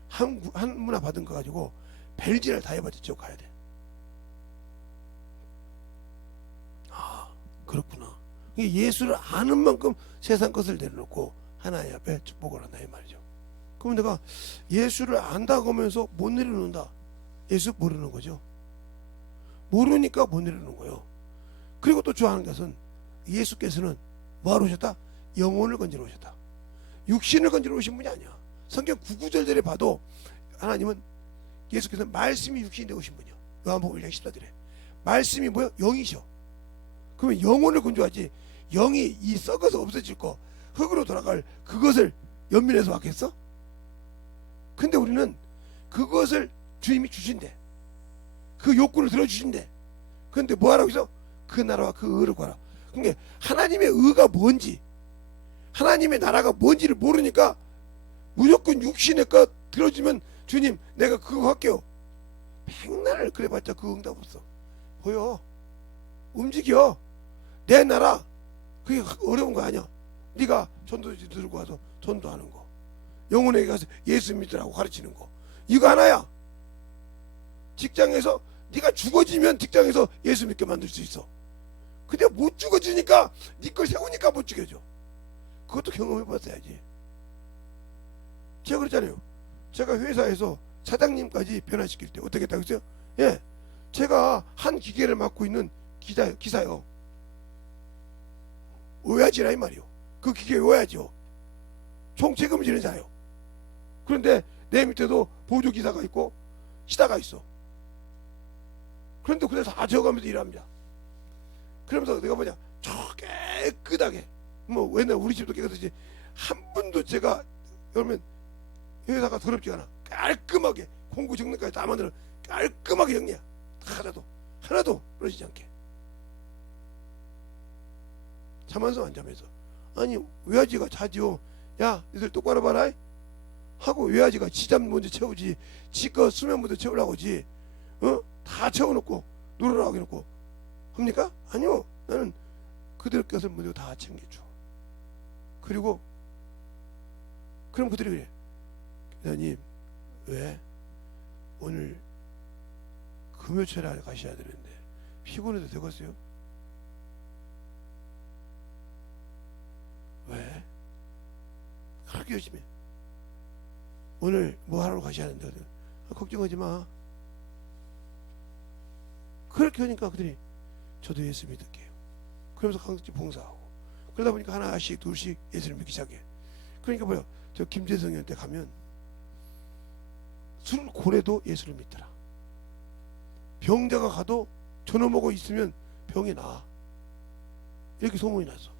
한 문화 받은 거 가지고 별짓을 다 해봤자 지옥 가야 돼. 아, 그렇구나. 예수를 아는 만큼 세상 것을 내려놓고 하나님 앞에 축복을 한다 이 말이죠. 그러면 내가 예수를 안다고 하면서 못 내려놓는다. 예수 모르는 거죠. 모르니까 못 내려놓는 거예요. 그리고 또 좋아하는 것은 예수께서는 뭐하러 오셨다? 영혼을 건지러 오셨다. 육신을 건지러 오신 분이 아니야. 성경 9구절들에 봐도 하나님은 예수께서는 말씀이 육신이 되어 오신 분이야. 요한복음 1장 14절에 말씀이 뭐야? 영이셔. 그러면 영혼을 건조하지 영이 이 썩어서 없어질 거 흙으로 돌아갈 그것을 연민해서 왔겠어? 근데 우리는 그것을 주님이 주신대. 그 욕구를 들어주신대. 그런데 뭐하라고 해서 그 나라와 그 의를 구하라. 그러니까 하나님의 의가 뭔지 하나님의 나라가 뭔지를 모르니까 무조건 육신의 것 들어주면 주님 내가 그거 할게요. 백날 그래봤자 그 응답 없어. 보여. 움직여. 내 나라. 그게 어려운 거 아니야. 네가 전도지 들고 와서 전도하는 거. 영혼에게 가서 예수 믿으라고 가르치는 거. 이거 하나야. 직장에서 네가 죽어지면 직장에서 예수 믿게 만들 수 있어. 근데 못 죽어지니까 네 걸 세우니까 못 죽여줘. 그것도 경험해봤어야지. 제가 그랬잖아요. 제가 회사에서 사장님까지 변화시킬 때 어떻게 했다고 했어요? 예, 제가 한 기계를 맡고 있는 기사요. 오야지라 이 말이요. 그 기계 오야지요. 총 책임을 지는 자요. 그런데 내 밑에도 보조기사가 있고 시다가 있어. 그런데 그래서 다 적어가면서 일합니다. 그러면서 내가 뭐냐, 저 깨끗하게, 뭐 왜냐 우리 집도 깨끗하지, 한 번도 제가 그러면 회사가 더럽지 않아. 깔끔하게 공구 정리까지 다 만들어 깔끔하게 정리야. 하나도 떨어지지 않게. 자만서 안 자면서 아니 외아지가 자지요. 야 니들 똑바로 봐라 하고 외아지가 지잠 먼저 채우지, 지거 수면 먼저 채우려고 하지. 다 채워놓고 놀으라고 해놓고 합니까? 아니요. 나는 그들 것을 먼저 다 챙겨줘. 그리고 그럼 그들이 그래. 기사님 왜 오늘 금요철에 가셔야 되는데 피곤해도 되겠어요? 왜? 그렇게 열심히 해. 오늘 뭐 하러 가셔야 하는데 걱정하지 마. 그렇게 하니까 그들이 저도 예수 믿을게요. 그러면서 강덕지 봉사하고 그러다 보니까 하나씩 둘씩 예수를 믿기 시작해. 그러니까 뭐야, 저 김재성한테 가면 술 고래도 예수를 믿더라. 병자가 가도 저놈하고 있으면 병이 나아. 이렇게 소문이 났어.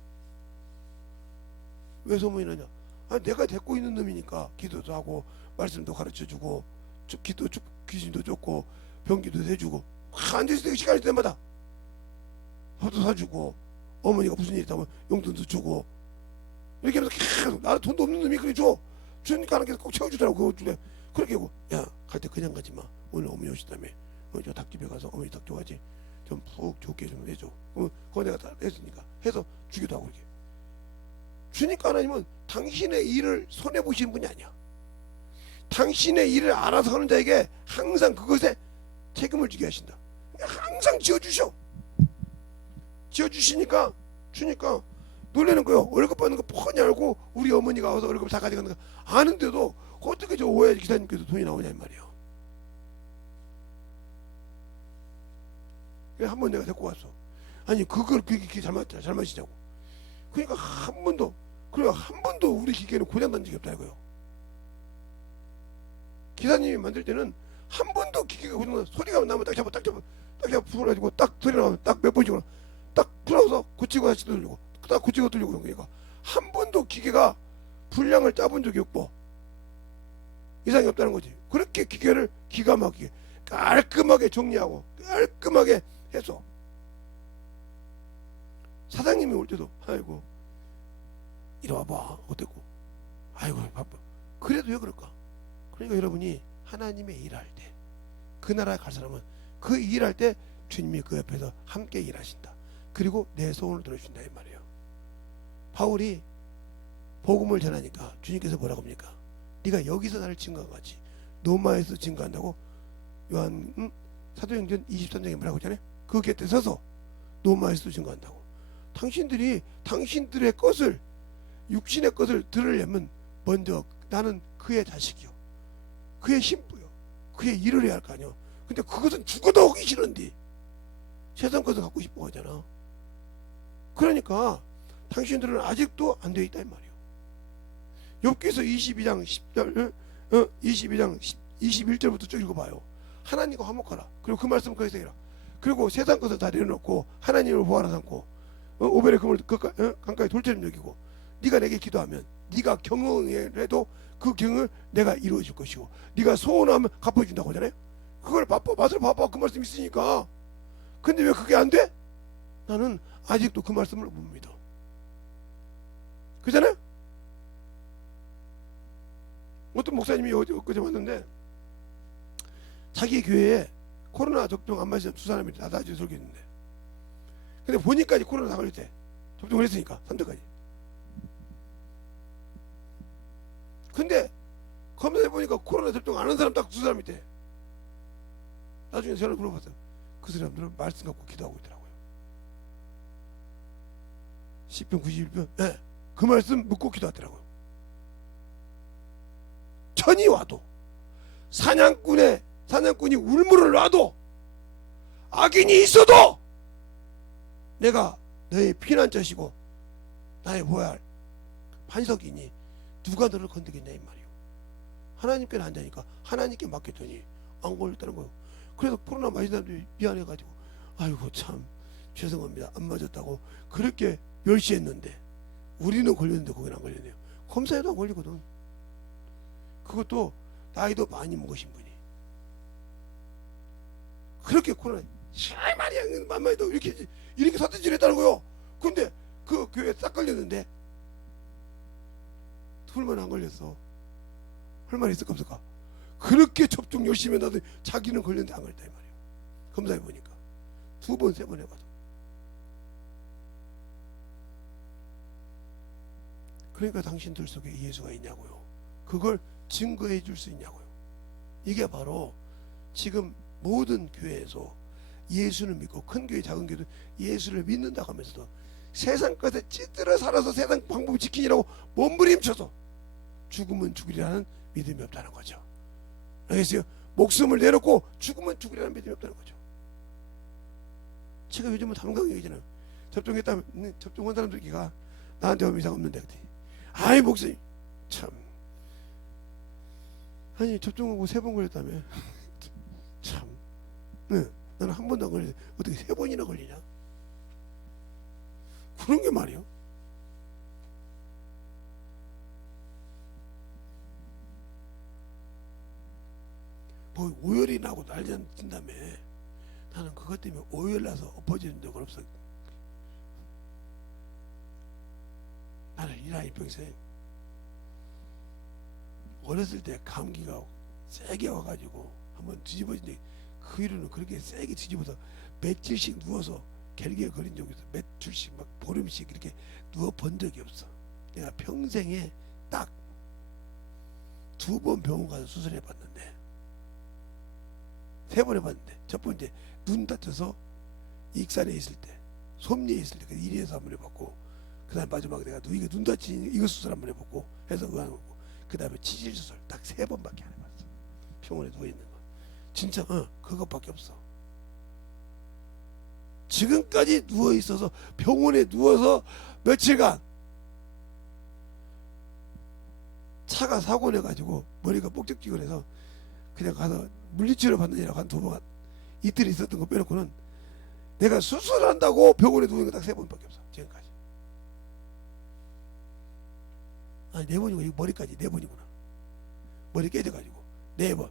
왜 소문이 나냐? 아니, 내가 데리고 있는 놈이니까 기도도 하고 말씀도 가르쳐주고 귀신도 쫓고 병기도 해주고 앉아있을 때 시간이 때마다 밥도 사주고 어머니가 무슨 일 있다면 용돈도 주고 이렇게 하면서 계속 나는 돈도 없는 놈이 그래 줘. 주니까 하나님께서 꼭 채워주더라고. 그거 주래. 그렇게 하고 야 갈 때 그냥 가지 마. 오늘 어머니 오시다며 저 닭집에 가서 어머니 닭 좋아하지? 좀 푹 좋게 좀 해줘. 그거 내가 다 했으니까 해서 주기도 하고 이렇게. 주니까 하나님은 당신의 일을 손해보시는 분이 아니야. 당신의 일을 알아서 하는 자에게 항상 그것에 책임을 지게 하신다. 항상 지어주셔. 지어주시니까 주니까 놀라는 거요. 월급 받는 거 뻔히 알고 우리 어머니가 와서 월급 다 가져가는 거 아는데도 어떻게 저 오해 기사님께서 돈이 나오냐 이 말이에요. 그래서 한 번 내가 데리고 갔어. 아니 그걸 그게 잘 마시냐고. 그러니까 한 번도 우리 기계는 고장난 적이 없다 이거요. 기사님이 만들 때는 한 번도 기계가 고장나 소리가 나면 딱 잡아 풀어가지고 딱 소리 나면 딱 몇 번씩으로 딱 풀어서 고치고 다시 돌리고 딱 고치고 돌리고. 그러니까 한 번도 기계가 분량을 짜본 적이 없고 이상이 없다는 거지. 그렇게 기계를 기가 막히게 깔끔하게 정리하고 깔끔하게 해서 사장님이 올 때도 아이고 이리 와봐 어땠고 아이고 바빠. 그래도 왜 그럴까? 그러니까 여러분이 하나님의 일할 때 그 나라에 갈 사람은 그 일할 때 주님이 그 옆에서 함께 일하신다. 그리고 내 소원을 들어준다 이 말이에요. 바울이 복음을 전하니까 주님께서 뭐라고 합니까? 네가 여기서 나를 증거한 같이 로마에서 증거한다고. 요한 사도행전 23장에 뭐라고 했잖아요. 그 곁에 서서 로마에서도 증거한다고. 당신들의 것을 육신의 것을 들으려면 먼저 나는 그의 자식이요 그의 신부요 그의 일을 해야 할 거 아니요. 근데 그것은 죽어도 하기 싫은데 세상 것을 갖고 싶어 하잖아. 그러니까 당신들은 아직도 안 되어 있다 이 말이에요. 욥기서 22장 10절 22장 21절부터 쭉 읽어봐요. 하나님과 화목하라. 그리고 그 말씀을 거기서 해라. 그리고 세상 것을 다 내려놓고 하나님을 보아라 삼고 오벨의 금을 강가에 돌처럼 여기고 네가 내게 기도하면 네가 경영해도 그 경을 내가 이루어 줄 것이고 네가 소원하면 갚아준다고 하잖아요. 그걸 맛을 봐봐. 그 말씀 있으니까. 근데 왜 그게 안 돼? 나는 아직도 그 말씀을 못 믿어. 그잖아요. 어떤 목사님이 엊그제 왔는데 자기 교회에 코로나 접종 안 맞은 두 사람이 나다지 설교했는데 근데 보니까 코로나 다 걸렸대. 접종을 했으니까 3대까지. 근데 검사해보니까 코로나 접종 안 한 사람 딱 두 사람 있대. 나중에 전화 물어봤어요. 그 사람들은 말씀 갖고 기도하고 있더라고요. 10편 91편 네, 그 말씀 묻고 기도하더라고요. 천이 와도 사냥꾼이 울물을 놔도 악인이 있어도 내가 너의 피난처시고 나의 보호해야 할 반석이니 누가 너를 건드겠냐 이 말이요. 하나님께 앉아니까 하나님께 맡겼더니 안 걸렸다는 거예요. 그래서 코로나 맞은 사람들이 미안해가지고 아이고 참 죄송합니다 안 맞았다고 그렇게 멸시했는데 우리는 걸렸는데 거기는 안 걸렸네요. 검사에도 안 걸리거든. 그것도 나이도 많이 먹으신 분이 그렇게 코로나 말이야 만만히도 이렇게 사태질했다는 거요. 근데 그 교회 싹 걸렸는데 둘만 안 걸렸어. 할 말이 있을까 없을까? 그렇게 접종 열심히 해놔도 자기는 걸렸는데 안 걸렸다 이 말이에요. 검사해 보니까 2번 3번 해봐도. 그러니까 당신들 속에 예수가 있냐고요. 그걸 증거해 줄 수 있냐고요. 이게 바로 지금 모든 교회에서 예수를 믿고 큰 교회 작은 교회도 예수를 믿는다고 하면서도 세상 것에 찌들어 살아서 세상 방법을 지키느라고 몸부림쳐서 죽으면 죽으리라는 믿음이 없다는 거죠. 알겠어요? 목숨을 내놓고 죽으면 죽으리라는 믿음이 없다는 거죠. 제가 요즘은 담당 얘기잖아요. 접종했다면 접종한 사람들끼가 나한테 아무 이상 없는데 아이 목사님 참 아니 접종하고 3번 걸렸다며 참 네, 나는 한 번도 안 걸리는데 어떻게 3번이나 걸리냐 그런 게 말이요. 뭐 오열이 나고 난리 난다며. 나는 그것 때문에 오열 나서 엎어지는 적은 없어. 나는 이 나이 평생 어렸을 때 감기가 세게 와가지고 한번 뒤집어진 그 이후로는 그렇게 세게 뒤집어서 며칠씩 누워서 결기에 걸린 적이 있어. 며칠씩 막 보름씩 이렇게 누워 본 적이 없어. 내가 평생에 딱 2번 병원 가서 수술해 봤는데 3번 해봤는데 첫 번째 눈 다쳐서 익산에 있을 때 솜리에 있을 때 1위에서 한번 해봤고 그 다음에 마지막에 내가 이거 눈 다친 이거 수술 한번 해봤고 해서 의학 먹고 그 다음에 치질 수술 딱 3번밖에 안 해봤어. 병원에 누워있는 거 진짜 그것밖에 없어. 지금까지 누워 있어서 병원에 누워서 며칠간 차가 사고 내가지고 머리가 뻑적지근해서 그냥 가서 물리치료 받느냐고 한 2번 이틀 있었던 거 빼놓고는 내가 수술한다고 병원에 누운 거 딱 3번밖에 없어 지금까지. 아니 4번이고 이거 머리까지 4번이구나. 머리 깨져가지고 4번.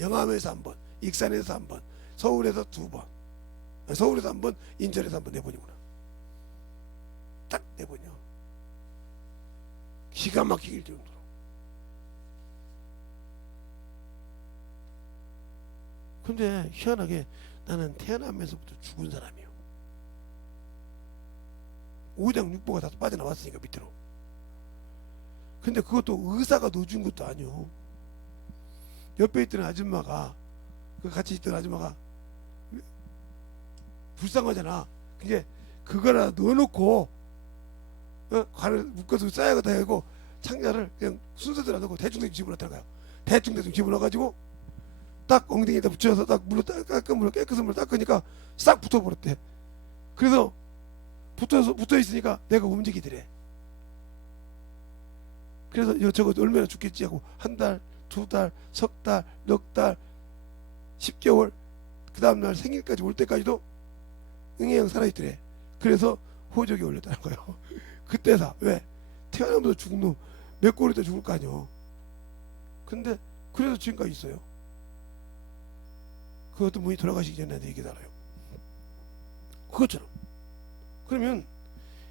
영암에서 1번, 익산에서 1번, 서울에서 2번, 서울에서 1번, 인천에서 1번, 4번이구나. 딱 4번이요. 기가 막히길 정도로. 근데 희한하게 나는 태어나면서부터 죽은 사람이요. 5장 6보가 다 빠져나왔으니까 밑으로. 근데 그것도 의사가 넣어준 것도 아니요. 옆에 있던 아줌마가, 그 같이 있던 아줌마가 불쌍하잖아. 그게 그거라 넣어놓고 관을 묶어서 싸야겠다 해고 창자를 그냥 순서대로 넣고 대충 집어넣더라고요. 대충 집어넣어가지고 딱 엉덩이에다 붙여서 딱 물로 깨끗한 물로 닦으니까 싹 붙어버렸대. 그래서 붙어 있으니까 내가 움직이더래. 그래서 저거 얼마나 죽겠지 하고 1달, 2달, 석 달, 넉 달, 10개월 그 다음날 생일까지 올 때까지도 응애형 살아있더래. 그래서 호적이 올렸다는 거예요. 그때다. 왜? 태어나면서 죽은 놈 몇 골이 더 죽을 거 아니요. 근데 그래서 지금까지 있어요. 그 어떤 분이 돌아가시기 전에 나한테 얘기 알아요. 그것처럼. 그러면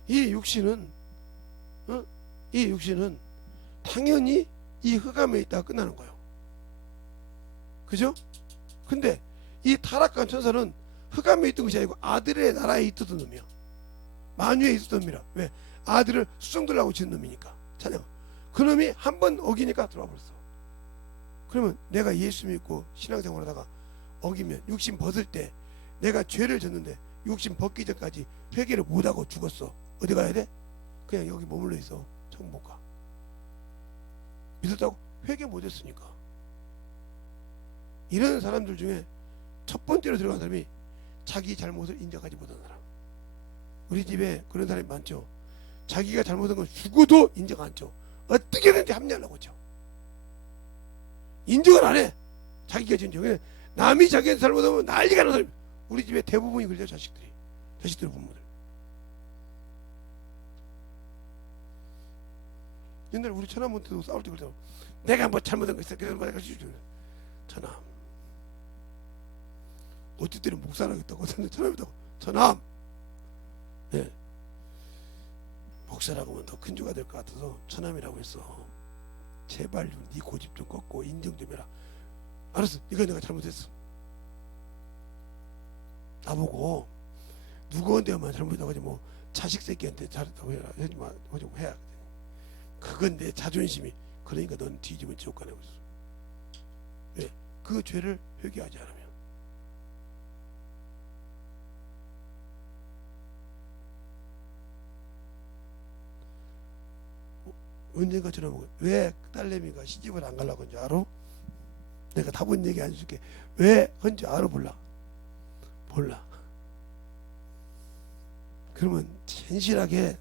이 육신은 당연히 이 흑암에 있다가 끝나는 거예요. 그죠? 근데 이 타락한 천사는 흑암에 있던 것이 아니고 아들의 나라에 있었던 놈이야. 만유에 있었던 놈이라. 왜? 아들을 수종들라고 지은 놈이니까. 찬양. 그 놈이 한 번 어기니까 들어와 버렸어. 그러면 내가 예수 믿고 신앙생활하다가 어기면 육신 벗을 때 내가 죄를 졌는데 육신 벗기 전까지 회개를 못하고 죽었어. 어디 가야 돼? 그냥 여기 머물러 있어. 천국 못 가. 믿었다고? 회개 못했으니까. 이런 사람들 중에 첫 번째로 들어간 사람이 자기 잘못을 인정하지 못한 사람. 우리 집에 그런 사람이 많죠. 자기가 잘못한 건 죽어도 인정 안 줘. 어떻게든지 합리하려고 하죠. 인정을 안 해. 자기가 진정. 남이 자기한테 잘못하면 난리가 나는 사람. 우리 집에 대부분이 그래요. 자식들 부모들. 옛날에 우리 처남한테도 싸울 때 그러잖아. 내가 뭐 잘못한 거 있어. 그래서 말할 수 있죠. 처남. 어쩔 때는 목사라겠다고. 처남이다고. 처남. 예. 목사라고 하면 더 큰 주가 될 것 같아서 처남이라고 했어. 제발 좀 네 고집 좀 꺾고 인정 좀 해라. 알았어. 이거 내가 잘못했어. 나보고 누구한테만 잘못했다고 하지 뭐 자식 새끼한테 잘했다고 해라. 하지 마. 하지 마. 해야. 그건 내 자존심이. 그러니까 넌 뒤집어 지옥 가라고 했어. 왜? 그 죄를 회개하지 않으면. 언젠가 전화보고 왜 딸내미가 시집을 안 가려고 한지 알아? 내가 답은 얘기 안 해줄게. 왜 한지 알아? 몰라. 그러면 진실하게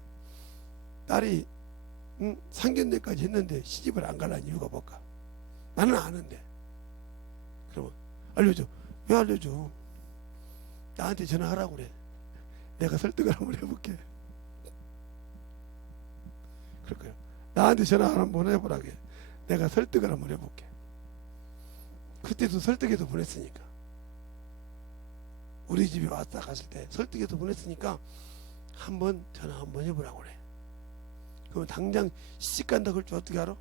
딸이 상견례까지 했는데 시집을 안 가려는 이유가 뭘까? 나는 아는데. 그러면 알려줘. 왜 알려줘? 나한테 전화하라고 그래. 내가 설득을 한번 해볼게. 그럴 거야. 나한테 전화 한번 해보라게. 내가 설득을 한번 해볼게. 그때도 설득해서 보냈으니까. 우리 집에 왔다 갔을 때 설득해서 보냈으니까 한번 전화 한번 해보라고 그래. 그러면 당장 시집간다 그럴 줄 어떻게 알아?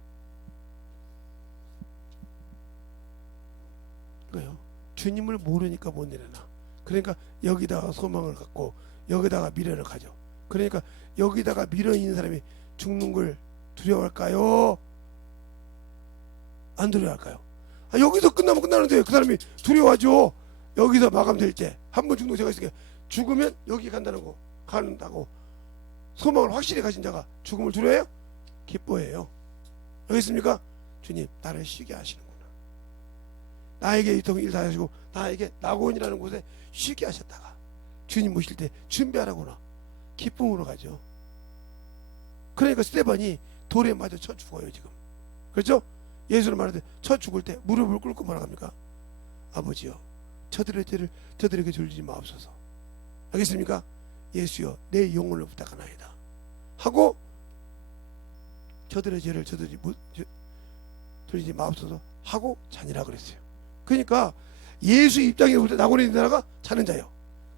그래요. 주님을 모르니까 못 내려놔. 그러니까 여기다가 소망을 갖고 여기다가 미련을 가져. 그러니까 여기다가 미련 있는 사람이 죽는 걸 두려워할까요? 안 두려워할까요? 여기서 끝나면 끝나는데 그 사람이 두려워하죠. 여기서 마감될 때 한 번 죽는 제가 있으니까 죽으면 여기 간다고 소망을 확실히 가진 자가 죽음을 두려워해요? 기뻐해요. 여기 있습니까? 주님 나를 쉬게 하시는구나. 나에게 이통 일 다 하시고 나에게 낙원이라는 곳에 쉬게 하셨다가 주님 모실 때 준비하라구나. 기쁨으로 가죠. 그러니까 스데반이 돌에 맞아 쳐 죽어요 지금. 그렇죠? 예수를 말할 때 쳐 죽을 때 무릎을 꿇고 뭐라 합니까? 아버지여 저들의 죄를 저들에게 줄이지 마옵소서. 알겠습니까? 예수여 내 영혼을 부탁하나이다 하고 저들의 죄를 저들이 돌리지 마옵소서 하고 자니라 그랬어요. 그러니까 예수 입장에서 볼 때 나고네 나라가 자는 자예요.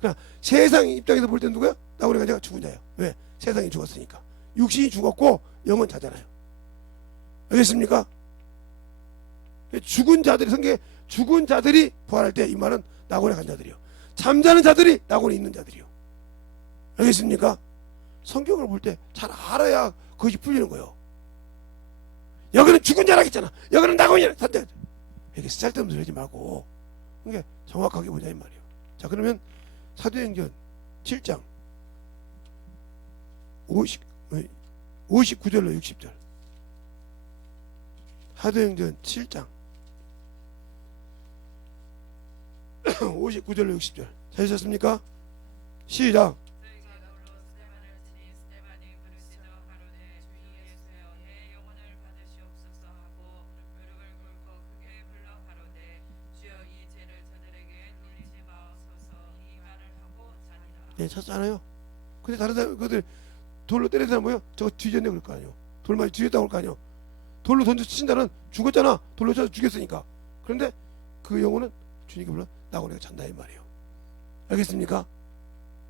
그러나 세상 입장에서 볼 때 누구야? 나고네가 제가 죽은 자예요. 왜? 세상이 죽었으니까. 육신이 죽었고 영은 자잖아요. 알겠습니까? 죽은 자들이 성경에 죽은 자들이 부활할 때 이 말은 나고네 간 자들이요. 잠자는 자들이 나고네 있는 자들이요. 알겠습니까? 성경을 볼 때 잘 알아야 그것이 풀리는 거예요. 여기는 죽은 자라겠잖아. 여기는 나고네라. 이렇게 쓸데없는 소리 하지 말고 그러니까 정확하게 보자 이 말이에요. 자 그러면 사도행전 7장 59절로 60절. 사도행전 7장 59절로 60절. 찾으셨습니까? 시작. 저희가 더불어 스데반을 치니 스데반이 부르짖어 가로되 주 예수여 내 영혼을 받으시옵소서 하고 무릎을 꿇고 크게 불러 가로되 주여 이 죄를 저들에게 돌리지 마옵소서 이 말을 하고 자니라. 네, 찾잖아요. 근데 다른 사람 그들 돌로 때리는 사람 뭐야? 저거 뒤졌네 그럴 거 아니에요. 돌 많이 뒤졌다고 할 거 아니에요. 돌로 던져 친 자는 죽었잖아. 돌로 쳐서 죽였으니까. 그런데 그 영혼은 주님께 불러 나고네가 잔다 이 말이에요. 알겠습니까?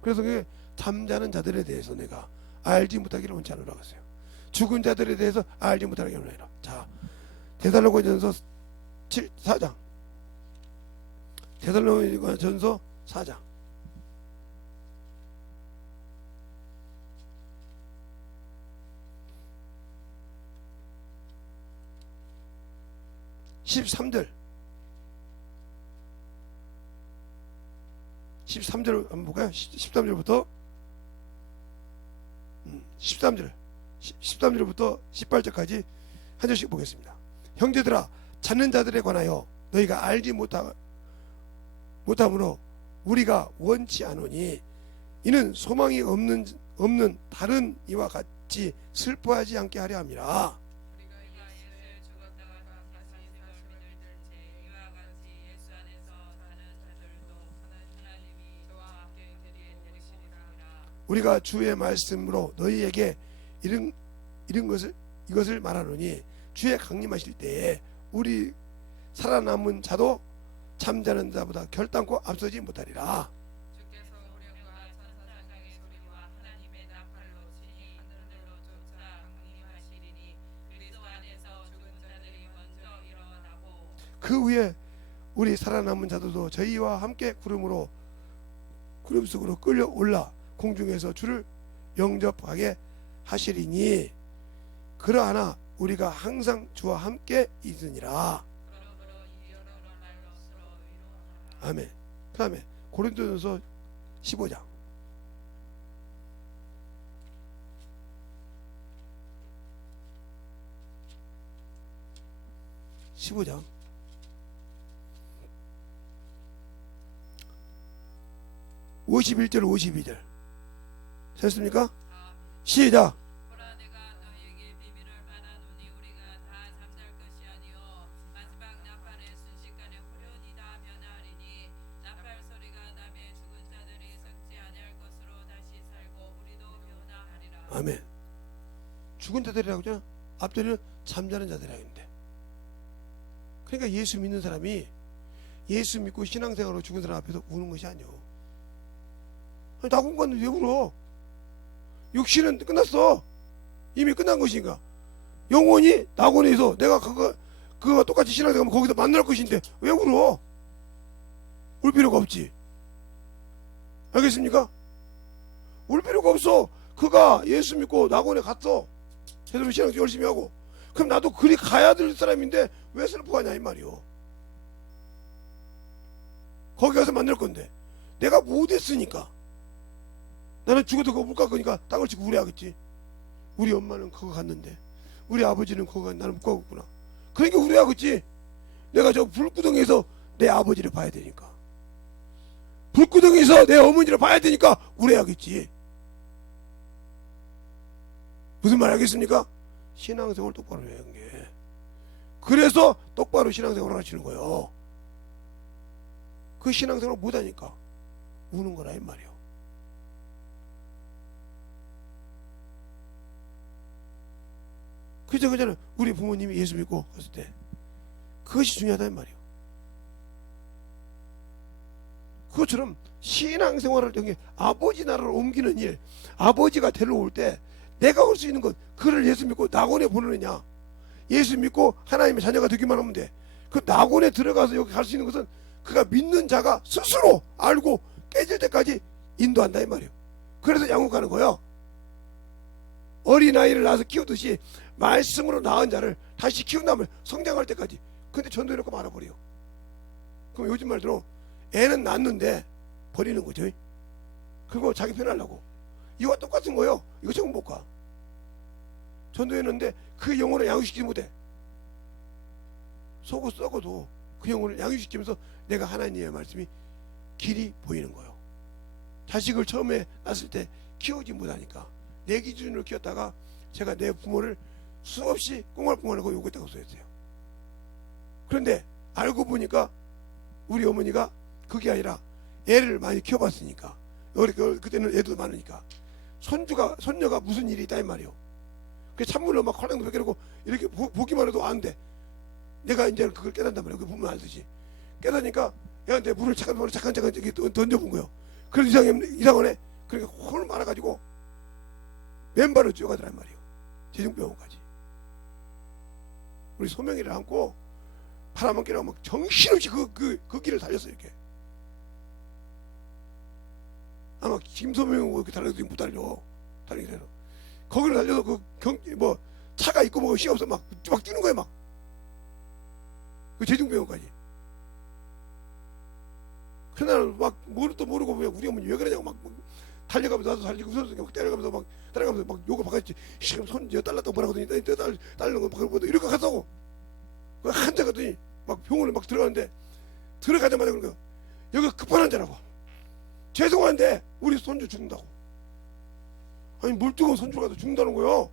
그래서 그게 잠자는 자들에 대해서 내가 알지 못하기를 원치 않으라고 했어요. 죽은 자들에 대해서 알지 못하기를 원하노라. 자, 데살로니가전서 4장. 데살로니가전서 4장. 13절 13절 한번 볼까요? 13절부터 13절부터 18절까지 한 절씩 보겠습니다. 형제들아 찾는 자들에 관하여 너희가 알지 못함으로 우리가 원치 않으니 이는 소망이 없는 다른 이와 같이 슬퍼하지 않게 하려 함이라. 우리가 예수를 죽었다가 다시 사심을 믿을 때 이와 같이 예수 안에서 사는 자들도 하나님이 저와 함께 되리에 되시리라. 우리가 주의 말씀으로 너희에게 이것을 말하노니 주의 강림하실 때에 우리 살아남은 자도 잠자는 자보다 결단코 앞서지 못하리라. 주께서 우령과 천사장의 소리와 하나님의 나팔로 친히 하늘로 쫓아 강림하시리니 그리스도 안에서 죽은 자들이 먼저 일어나고 그 후에 우리 살아남은 자들도 저희와 함께 구름 속으로 끌려올라 공중에서 주를 영접하게 하시리니 그러하나 우리가 항상 주와 함께 있으니라. 그러므로 이 여러 날로 서로 위로하라. 아멘. 그 다음에 고린도전서 15장 15장 51절 52절 찾았습니까? 시작. 보라 내가 너희에게 비밀을 말하노니 우리가 다 잠잘 것이 아니요 마지막 나팔의 순식간에 후련히 다 변하리니 나팔 소리가 나매 죽은 자들이 썩지 아니할 것으로 다시 살고 우리도 변화하리라. 아멘. 죽은 자들이라고 하잖아. 앞전에는 잠자는 자들이라고 했는데, 그러니까 예수 믿는 사람이 예수 믿고 신앙생활로 죽은 사람 앞에서 우는 것이 아니오. 아니, 낙원 갔는데 왜 울어? 육신은 끝났어. 이미 끝난 것이니까. 영혼이 낙원에서 내가 그거와 똑같이 신앙생활하면 거기서 만날 것인데 왜 울어? 울 필요가 없지. 알겠습니까? 울 필요가 없어. 그가 예수 믿고 낙원에 갔어. 제대로 신앙 열심히 하고. 그럼 나도 그리 가야 될 사람인데 왜 슬퍼하냐 이 말이오. 거기 가서 만날 건데 내가 못했으니까. 나는 죽어도 그거 못 갈 거니까 땅을 치고 우려하겠지. 우리 엄마는 그거 갔는데 우리 아버지는 그거 갔는데 나는 못 가겠구나. 그러니까 우려하겠지. 내가 저 불구덩이에서 내 아버지를 봐야 되니까. 불구덩이에서 내 어머니를 봐야 되니까 울어야겠지. 무슨 말 하겠습니까? 신앙생활 똑바로 해야 하는 게. 그래서 똑바로 신앙생활을 하시는 거예요. 그 신앙생활을 못하니까 우는 거라 이 말이에요. 그잖아요. 우리 부모님이 예수 믿고 갔을 때 그것이 중요하다 이 말이에요. 그것처럼 신앙생활을 통해 아버지 나라를 옮기는 일, 아버지가 데려올 때 내가 올 수 있는 것, 그를 예수 믿고 낙원에 보내느냐, 예수 믿고 하나님의 자녀가 되기만 하면 돼. 그 낙원에 들어가서 여기 갈 수 있는 것은 그가 믿는 자가 스스로 알고 깨질 때까지 인도한다 이 말이에요. 그래서 양육하는 거예요. 어린아이를 낳아서 키우듯이 말씀으로 낳은 자를 다시 키운다면 성장할 때까지. 근데 전도해놓고 말아버려요. 그럼 요즘 말대로 애는 낳는데 버리는 거죠. 그리고 자기 편하려고. 이거와 똑같은 거예요. 이거 조금 못 가. 전도했는데 그 영혼을 양육시키지 못해. 속고 썩어도 그 영혼을 양육시키면서 내가 하나님의 말씀이 길이 보이는 거예요. 자식을 처음에 낳았을 때 키우지 못하니까 내 기준으로 키웠다가 제가 내 부모를 수없이 꽁알꽁알하고 욕했다고 써있어요. 그런데 알고 보니까 우리 어머니가 그게 아니라 애를 많이 키워봤으니까, 그때는 애도 많으니까 손녀가 무슨 일이 있다 이 말이에요. 그래서 찬물로 막 헐렁 벗겨놓고 이렇게 보기만 해도 안 돼. 내가 이제 그걸 깨닫단 말이에요. 그 보면 알듯이 깨닫니까 애한테 물을 잠깐 이렇게 던져본 거예요. 그래서 이상하네. 그러니까 홀 말아가지고 맨발로 뛰어가더란 말이에요. 제중병원까지. 우리 소명이를 안고 바람 한 개라고 막 정신없이 그 길을 달렸어요. 이렇게. 아마 김소명이 이렇게 달려도 못 달려. 달리기 해서 거기를 달려서 뭐 차가 있고 뭐 시가 없어 막 뛰는 거예요. 막 그 제중병원까지. 그날 막 뭘 또 모르고 왜 우리 어머니 왜 그러냐고 막 달려가면서 나도 달리고 선수가 막 따라가면서 막 욕을 박았지. 손 달랐다고 뭐라고 하더니 딸는 거 막 이렇게 갔다고. 한자 가더니 막 병원에 막 들어가는데 들어가자마자 그런 거야. 여기가 급한 환자라고. 죄송한데 우리 손주 죽는다고. 아니 멀뚱한 손주가 죽는다는 거요.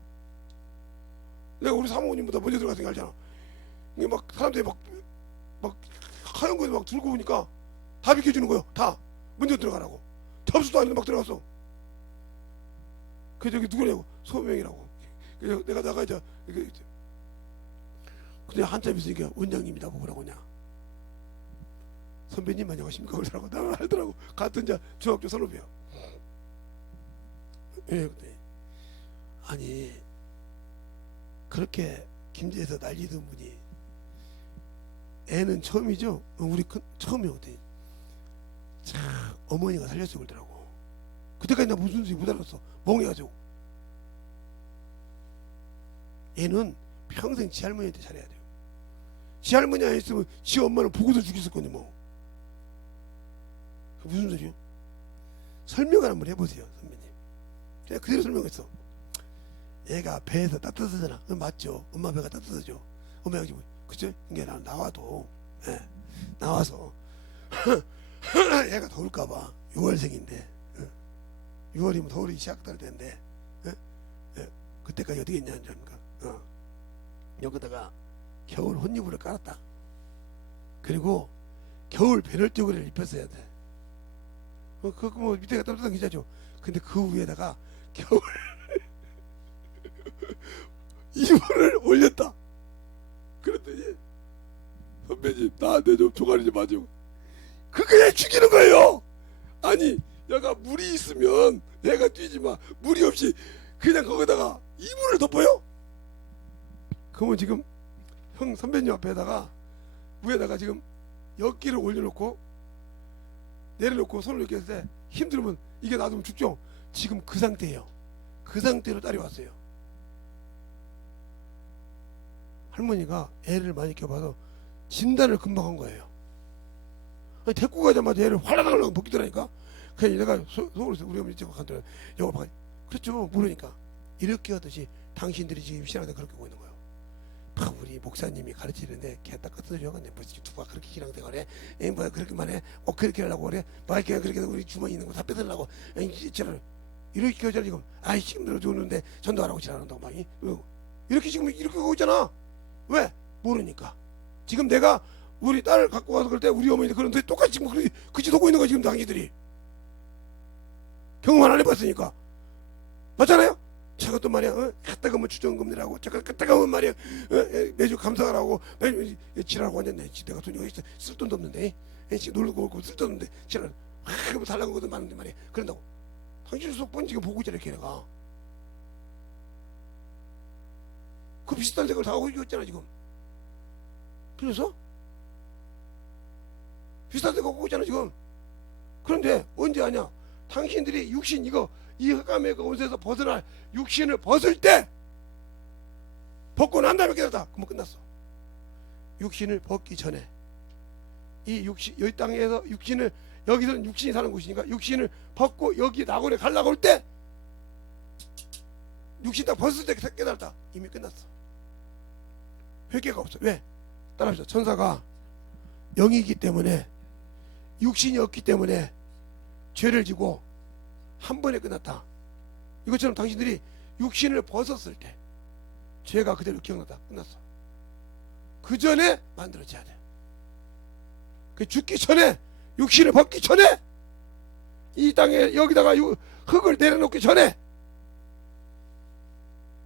내가 우리 사모님보다 먼저 들어갔으니까 알잖아. 이게 막 사람들이 막 하얀 거에 막 들고 오니까 다 비켜주는 거요. 다 먼저 들어가라고. 접수도 안 했는데 막 들어갔어. 그 저기 누구냐고. 소명이라고. 그래서 내가 나가자. 근데 한참 있으니까 원장님이다 뭐라고 하냐. 선배님 안녕하십니까 그러더라고. 나를 알더라고. 같은 자 중학교 선후배야. 예, 근데 아니 그렇게 김제에서 난리던 분이 애는 처음이죠. 우리 처음이거든. 참 어머니가 살렸어 그러더라고. 그때까지 나 무슨 소리 못 알았어. 멍해가지고. 얘는 평생 지 할머니한테 잘해야 돼요. 지 할머니 안 했으면 지 엄마는 보고도 죽였을 건데 뭐. 무슨 소리요? 설명을 한번 해보세요 선배님. 제가 그대로 설명했어. 얘가 배에서 따뜻하잖아. 맞죠? 엄마 배가 따뜻하죠. 엄마가 지금 그죠? 이게 나와도 나와서 얘가 더울까봐 6월생인데 6월이면 더울이 시작될 텐데 그때까지 어떻게 했냐는 겁니까? 여기다가 겨울 혼이불을 깔았다. 그리고 겨울 배럴저고리를 입혔어야 돼. 그 뭐 밑에가 따뜻한 기자죠. 근데 그 위에다가 겨울 이불을 올렸다. 그랬더니 선배님 나한테 좀 조가리 좀 맞으고 그냥 죽이는 거예요. 아니 얘가 물이 있으면 얘가 뛰지마. 물이 없이 그냥 거기다가 이불을 덮어요. 그러면 지금 형 선배님 앞에다가 위에다가 지금 엿기를 올려놓고 내려놓고 손을 이렇게 했을 때 힘들면 이게 놔두면 죽죠. 지금 그 상태예요. 그 상태로 딸이 왔어요. 할머니가 애를 많이 키워봐서 진단을 금방 한 거예요. 아니, 데리고 가자마자 애를 활라당하려고 벗기더라니까. 그냥 내가 속으로서 우리 어머니 지금 간더라. 이거 봐. 그렇죠. 모르니까. 이렇게 하듯이 당신들이 지금 신앙에 그렇게 보고 있는 거예요. 우리 이 목사님이 가르치는데 개딱 같은 소리 하겠네. 뭐 누가 그렇게 기랑대가 그래? 뭐 그렇게만 해? 그렇게 하려고 그래? 뭐 이렇게 그렇게 우리 주머니 있는 거 다 뺏으려고? 저를 이렇게 교회를 지금 힘들어 죽는데 전도하라고 지랄한다고 막 이렇게 지금 이렇게 하고 있잖아. 왜? 모르니까. 지금 내가 우리 딸을 갖고 와서 그럴 때 우리 어머니도 그런데 똑같이 지금 그짓 하고 있는 거 지금 당신들이 경험 안 해봤으니까. 맞잖아요? 저것도 말이야, 갖다 가면 주정금리라고, 갖다 가면 말이야, 매주 감사하라고, 매주 지랄하고 앉았네. 내가 돈이 어디 있어? 쓸 돈도 없는데, 놀고 오고 쓸 돈도 없는데, 지랄, 그거 달라는 것도 많은데 말이야. 그런다고. 당신 속번 지금 보고 있잖아, 걔네가. 그 비슷한 생각을 다 하고 있잖아, 지금. 그래서? 비슷한 생각 하고 있잖아, 지금. 그런데 언제 하냐? 당신들이 육신 이 흑암의 온세에서 벗어날 육신을 벗을 때 벗고 난 다음에 깨닫다. 그러면 끝났어. 육신을 벗기 전에 이 육신 여기 땅에서 육신을 여기서는 육신이 사는 곳이니까 육신을 벗고 여기 낙원에 가려고 할 때 육신 딱 벗을 때 깨달았다. 이미 끝났어. 회개가 없어. 왜? 따라합시다. 천사가 영이기 때문에 육신이 없기 때문에 죄를 지고 한 번에 끝났다. 이것처럼 당신들이 육신을 벗었을 때 죄가 그대로 기억나다. 끝났어. 그 전에 만들어져야 돼. 그 죽기 전에 육신을 벗기 전에 이 땅에 여기다가 흙을 내려놓기 전에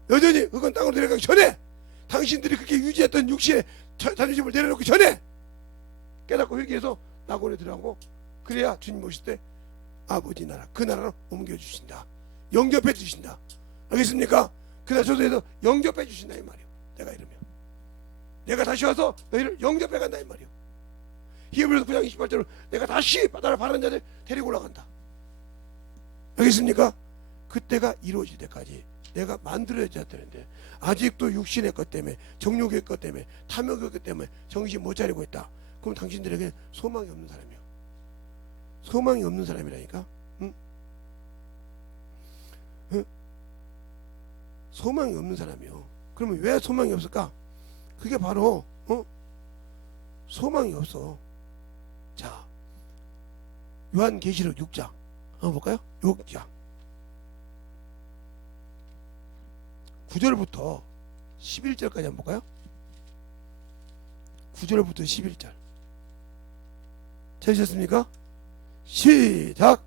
여전히 흙은 땅으로 내려가기 전에 당신들이 그렇게 유지했던 육신의 자존심을 내려놓기 전에 깨닫고 회개해서 낙원에 들어가고 그래야 주님 오실 때 아버지 나라 그 나라로 옮겨주신다. 영접해 주신다. 알겠습니까? 그날 저도해서 영접해 주신다 이 말이요. 내가 이러면 내가 다시 와서 너희를 영접해 간다 이 말이요. 히브리서 9장 28절로 내가 다시 바다를 바라는 자들 데리고 올라간다. 알겠습니까? 그때가 이루어질 때까지 내가 만들어야 되는데 아직도 육신의 것 때문에 정욕의 것 때문에 탐욕의 것 때문에 정신 못 차리고 있다. 그럼 당신들에게 소망이 없는 사람이요. 소망이 없는 사람이라니까. 응? 응? 소망이 없는 사람이요. 그러면 왜 소망이 없을까? 그게 바로 소망이 없어. 자, 요한계시록 6장 한번 볼까요? 6장 9절부터 11절까지 한번 볼까요? 9절부터 11절 찾으셨습니까? 시작.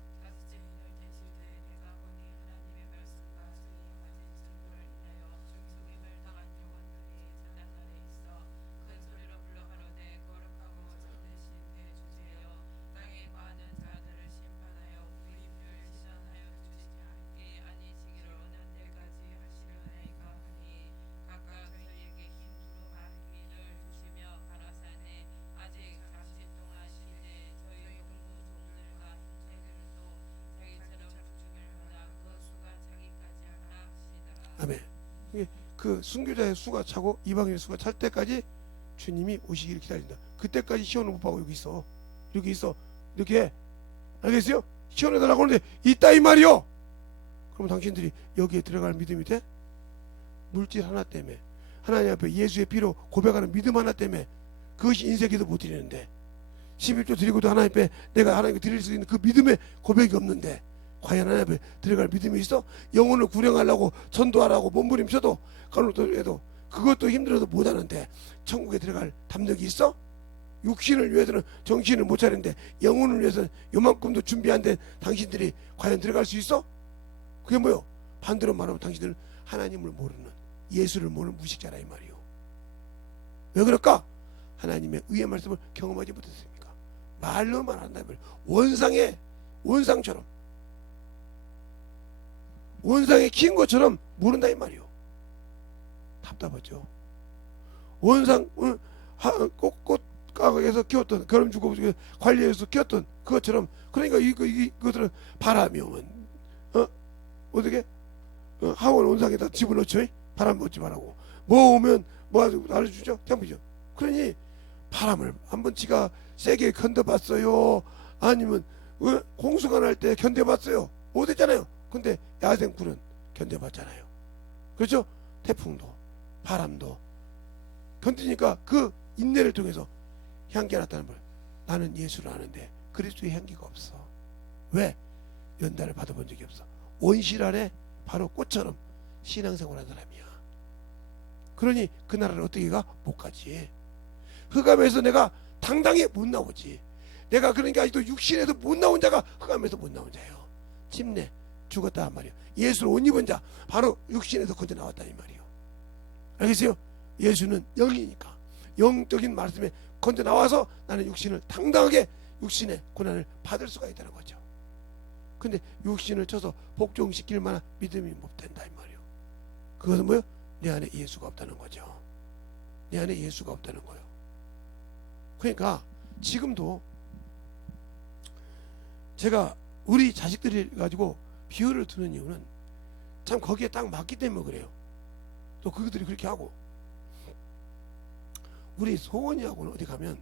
아멘. 그 순교자의 수가 차고 이방인의 수가 찰 때까지 주님이 오시기를 기다린다. 그때까지 시온을 못 봐고 여기 있어. 여기 있어. 이렇게 해. 알겠어요? 시온해달라고 하는데 있다 이 말이요. 그럼 당신들이 여기에 들어갈 믿음이 돼? 물질 하나 때문에 하나님 앞에 예수의 피로 고백하는 믿음 하나 때문에 그것이 인생에도 못 드리는데 11조 드리고도 하나님 앞에 내가 하나님께 드릴 수 있는 그 믿음의 고백이 없는데 과연 하나님 앞에 들어갈 믿음이 있어? 영혼을 구령하려고 전도하라고 몸부림쳐도 간혹도 그것도 힘들어도 못하는데 천국에 들어갈 담력이 있어? 육신을 위해서는 정신을 못 차리는데 영혼을 위해서는 요만큼도 준비 안 된 당신들이 과연 들어갈 수 있어? 그게 뭐요? 반대로 말하면 당신들은 하나님을 모르는 예수를 모르는 무식자라 이 말이요. 왜 그럴까? 하나님의 의의 말씀을 경험하지 못했습니까? 말로만 한다 말이에요. 원상처럼 원상에 키운 것처럼 모른다 이 말이요. 답답하죠. 원상 꽃 가게에서 키웠던 거름 주고 관리해서 키웠던 그것처럼 그러니까 이것들은 바람이 오면 어떻게 하원 원상에다 집어넣죠. 바람 먹지 말라고. 뭐 오면 뭐 알려주죠. temp이죠. 그러니 바람을 한번 지가 세게 견뎌봤어요. 아니면 공수가 날 때 견뎌봤어요. 못했잖아요. 근데 야생불은 견뎌봤잖아요. 그렇죠? 태풍도 바람도 견디니까 그 인내를 통해서 향기가 났다는 말. 나는 예수를 아는데 그리스도의 향기가 없어. 왜? 연단을 받아본 적이 없어. 온실 아래 바로 꽃처럼 신앙생활한 사람이야. 그러니 그 나라를 어떻게 가? 못 가지. 흑암에서 내가 당당히 못 나오지. 내가 그러니까 아직도 육신에서 못 나온 자가 흑암에서 못 나온 자예요. 침례 죽었다 한 말이에요. 예수를 옷 입은 자 바로 육신에서 건져 나왔다 이 말이에요. 알겠어요? 예수는 영이니까 영적인 말씀에 건져 나와서 나는 육신을 당당하게 육신의 고난을 받을 수가 있다는 거죠. 근데 육신을 쳐서 복종시킬 만한 믿음이 못 된다 이 말이에요. 그것은 뭐예요? 내 안에 예수가 없다는 거죠. 내 안에 예수가 없다는 거예요. 그러니까 지금도 제가 우리 자식들이 가지고 비유를 두는 이유는 참 거기에 딱 맞기 때문에 그래요. 또 그들이 그렇게 하고, 우리 소원이하고는 어디 가면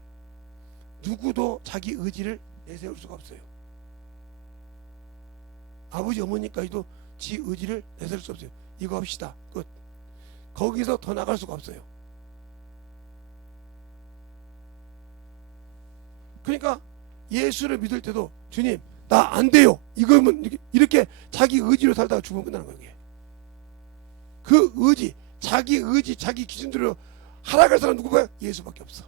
누구도 자기 의지를 내세울 수가 없어요. 아버지 어머니까지도 지 의지를 내세울 수 없어요. 이거 합시다 끝. 거기서 더 나갈 수가 없어요. 그러니까 예수를 믿을 때도 주님 나 안 돼요 이거면 이렇게 자기 의지로 살다가 죽으면 끝나는 거예요. 이게. 그 의지 자기 기준대로 하락할 사람 누구야? 예수밖에 없어.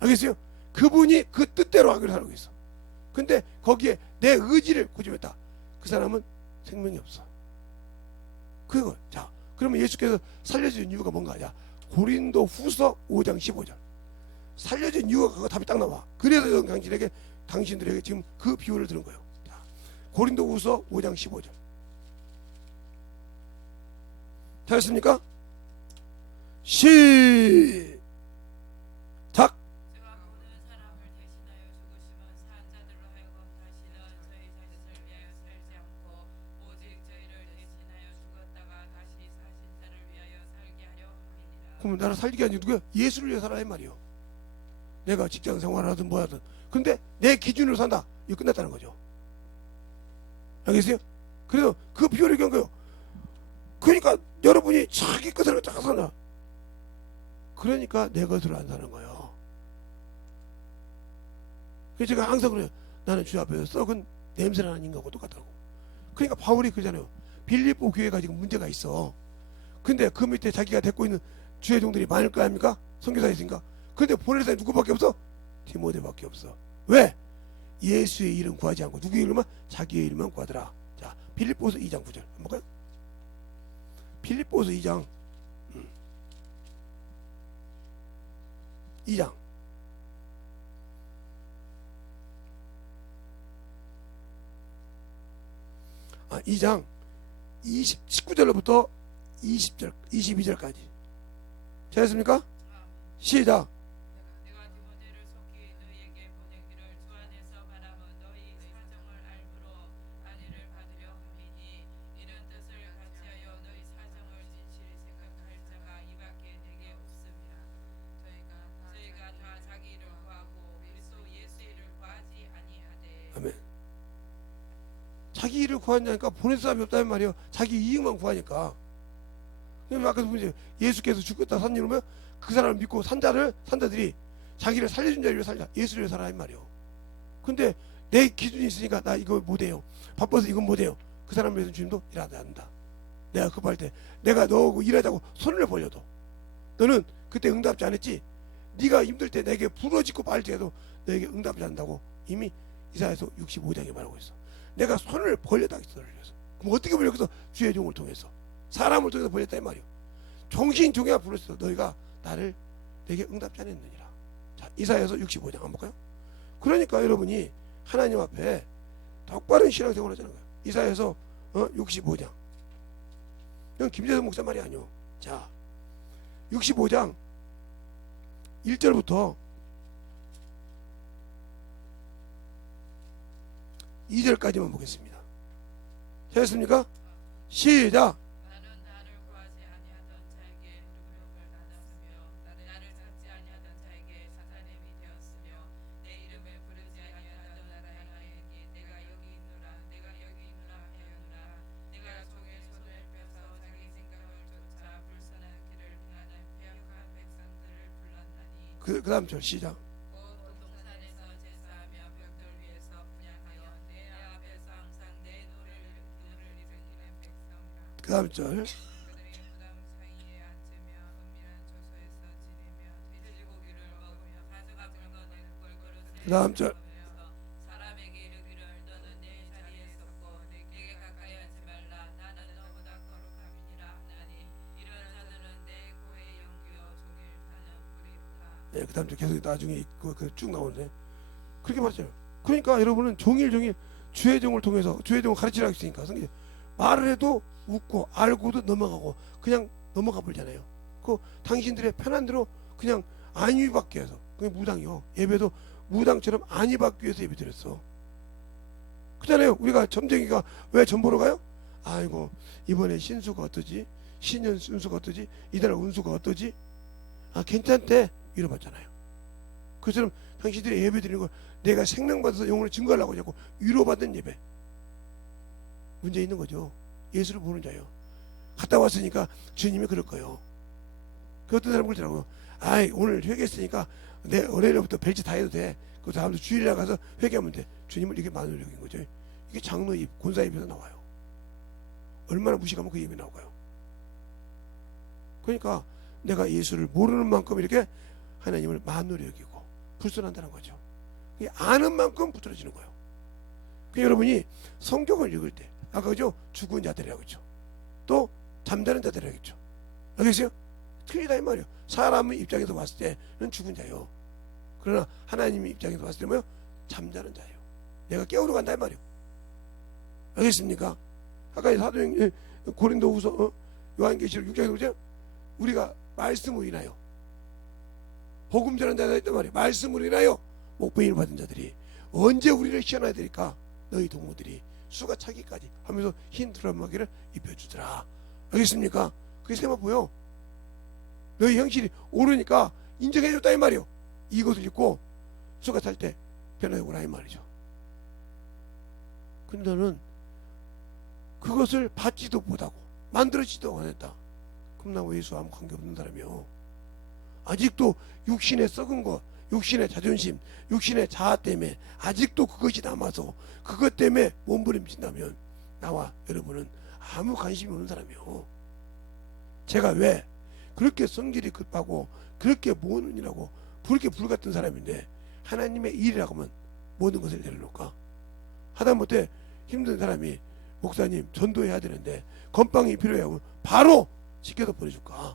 알겠어요? 그분이 그 뜻대로 하기로 살고 있어. 근데 거기에 내 의지를 고집했다. 그 사람은 생명이 없어. 그거. 자, 그러면 예수께서 살려준 이유가 뭔가? 자, 고린도 후서 5장 15절. 살려준 이유가 그거 답이 딱 나와. 그래서 당신들에게 지금 그 비유를 들은 거예요. 자, 고린도 후서 5장 15절. 잘했습니까? 시작. 저와 모든 사람을 대신하여 죽으시면 산 자들로 하여금 다시는 저희 자신을 위하여 살지 않고 오직 저희를 대신하여 죽었다가 다시 사신 자를 위하여 살게 하려 함이니라. 그러면 나를 살게 하는 누구야? 예수를 위해 살아야 말이요. 내가 직장 생활을 하든 뭐 하든. 근데 내 기준으로 산다. 이거 끝났다는 거죠. 알겠어요? 그래서 그 비유를 얘기한 거예요. 그러니까 여러분이 자기 것을 딱 사나. 그러니까 내 것으로 안 사는 거예요. 그래서 제가 항상 그래요. 나는 주 앞에서 썩은 냄새나는 인간과 똑같다고. 그러니까 바울이 그러잖아요. 빌립보 교회가 지금 문제가 있어. 근데 그 밑에 자기가 데리고 있는 주의 종들이 많을 거 아닙니까? 선교사가 있으니까. 근데 보낼 사람이 누구밖에 없어? 디모데밖에 없어. 왜? 예수의 이름 구하지 않고 누구의 이름만? 자기의 이름만 구하더라. 자, 빌립보서 2장 9절 한번 볼까요? 빌립보서 2장 2장 2장 19절로부터 20절 22절까지 잘했습니까? 시작. 내가 디모데를 속히 너희에게 보내기를 주 안에서 바람은 너희의 사정을 알므로 안위를 받으려 함이니 이런 뜻을 같이하여 너희 사정을 진실히 생각할 자가 이밖에 내게 없습니다. 저희가 다 자기 일을 구하고 그리스도 예수 일을 구하지 아니하되. 아멘. 자기 일을 구하냐니까 보낼 사람이 없다는 말이에요. 자기 이익만 구하니까. 그럼 아까 보면 예수께서 죽겠다 산 이유면 그 사람을 믿고 산자들이 자기를 살려준 자를 위해 살자. 예수를 위해 살아야 말이에요. 근데 내 기준이 있으니까 나 이거 못해요. 바빠서 이건 못해요. 그 사람을 위해서 주님도 일하지 않는다. 내가 급할 때 내가 너하고 일하자고 손을 벌려도 너는 그때 응답지 않았지. 네가 힘들 때 내게 부러지고 말지라도 너에게 응답지 않는다고 이미 이사야서 65장에 말하고 있어. 내가 손을 벌렸다 했어. 그럼 어떻게 벌렸어? 주의 종을 통해서 사람을 통해서 벌렸다 이 말이요. 종신 종이가 불렀어. 너희가 나를 내게 응답지 않았느니라. 자, 이사야서 65장 한번 볼까요? 그러니까 여러분이 하나님 앞에 똑바른 신앙생활을 하자는 거예요. 이사야서 65장. 이건 김재성 목사 말이 아니요. 자, 65장 1절부터 2절까지만 보겠습니다. 되셨습니까? 시작. 나는 나를 구하지 아니하던 자에게 능력을 받았으며 나를 찾지 아니하던 자에게 사탄의 미 되었으며 내 이름을 부르지 아니하던 나라에게 내가 여기 있노라 하였노라. 내가 종의 손을 펴서 자기 생각을 쫓아 불선한 길을 행하는 패역한 백성을 그 다음 절 시작. 곧 동산에서 제사하며 벽돌 위에서 분향하여 내 앞에서 항상 내 노를 일으키는 백성이라. 그 다음 절. 그들이 무덤 사이에 앉으며 은밀한 조소에서 지내며 돼지고기를 먹으며 가져가 물건을 골고루 그 다음 절. 세우며 사람에게 이르기를 너는 내 자리에 섰고 내게 가까이 하지 말라 나는 너보다 거룩함이니라 하나니 이런 자들은 내 고의 영규여 종일 타는 불이로다. 예, 그 다음 절 계속 나중에 쭉 나오는데 그렇게 말했잖아요. 그러니까 여러분은 종일 주의 종을 통해서 주의 종을 가르치라고 했으니까 성경 말을 해도 웃고 알고도 넘어가고 그냥 넘어가 버리잖아요. 그 당신들의 편한 대로 그냥 안위 받기 위해서 그게 무당이요. 예배도 무당처럼 안위 받기 위해서 예배 드렸어. 그잖아요. 우리가 점쟁이가 왜 점 보러 가요? 아이고 이번에 신수가 어떠지? 신년 운수가 어떠지? 이달 운수가 어떠지? 아 괜찮대 위로받잖아요. 그처럼 당신들이 예배 드리는 걸 내가 생명받아서 영혼을 증거하려고 자꾸 위로받는 예배. 문제 있는 거죠. 예수를 보는 자요. 갔다 왔으니까 주님이 그럴 거예요. 그 어떤 사람 그러더라고요. 아이 오늘 회개했으니까 내 월요일부터 벨트 다 해도 돼. 그 다음부터 주일에 가서 회개하면 돼. 주님을 이렇게 만으로 여긴 거죠. 이게 장로 입, 권사 입에서 나와요. 얼마나 무식하면 그 입이 나올까요? 그러니까 내가 예수를 모르는 만큼 이렇게 하나님을 만으로 여기고 불순한다는 거죠. 아는 만큼 부드러지는 거예요. 그 여러분이 성경을 읽을 때 아까 그죠? 죽은 자들이라고 했죠. 또 잠자는 자들이라고 했죠. 알겠어요? 틀리다 이 말이에요. 사람의 입장에서 봤을 때는 죽은 자예요. 그러나 하나님의 입장에서 봤을 때 뭐요? 잠자는 자예요. 내가 깨우러 간다 이 말이에요. 알겠습니까? 아까 사도행 고린도후서 요한계시록 6장에 보죠. 우리가 말씀으로 인하여 복음 전하는 자가 있단 말이에요. 말씀으로 인하여 목부인을 받은 자들이 언제 우리를 시원해야 되니까 너희 동무들이 수가 차기까지 하면서 흰 두루마기를 입혀주더라. 알겠습니까? 그게 세마포요. 너희 형실이 오르니까 인정해줬다 이 말이요. 이것을 입고 수가 탈 때 변화해 오라 이 말이죠. 근데 너는 그것을 받지도 못하고 만들어지도 않았다. 그럼 나 왜 예수와 아무 관계없는 사람이요. 아직도 육신의 썩은 것, 육신의 자존심, 육신의 자아 때문에 아직도 그것이 남아서 그것 때문에 몸부림친다면 나와 여러분은 아무 관심이 없는 사람이요. 제가 왜 그렇게 성질이 급하고 그렇게 모는이라고 그렇게 불같은 사람인데 하나님의 일이라고 하면 모든 것을 내려놓을까? 하다못해 힘든 사람이 목사님 전도해야 되는데 건빵이 필요해 하면 바로 시켜서 보내줄까?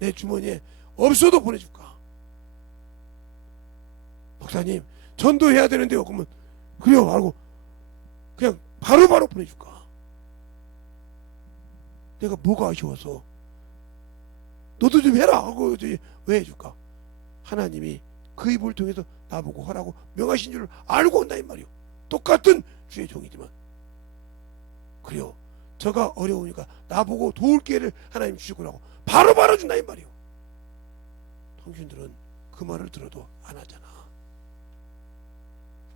내 주머니에 없어도 보내줄까? 목사님 전도해야 되는데요. 그러면 그래요 말고 그냥 바로바로 보내줄까? 내가 뭐가 아쉬워서 너도 좀 해라 하고 왜 해줄까? 하나님이 그 입을 통해서 나보고 하라고 명하신 줄 알고 온다 이 말이요. 똑같은 주의 종이지만 그래요. 저가 어려우니까 나보고 도울 기회를 하나님 주시고라고 바로바로 준다 이 말이요. 당신들은 그 말을 들어도 안 하잖아.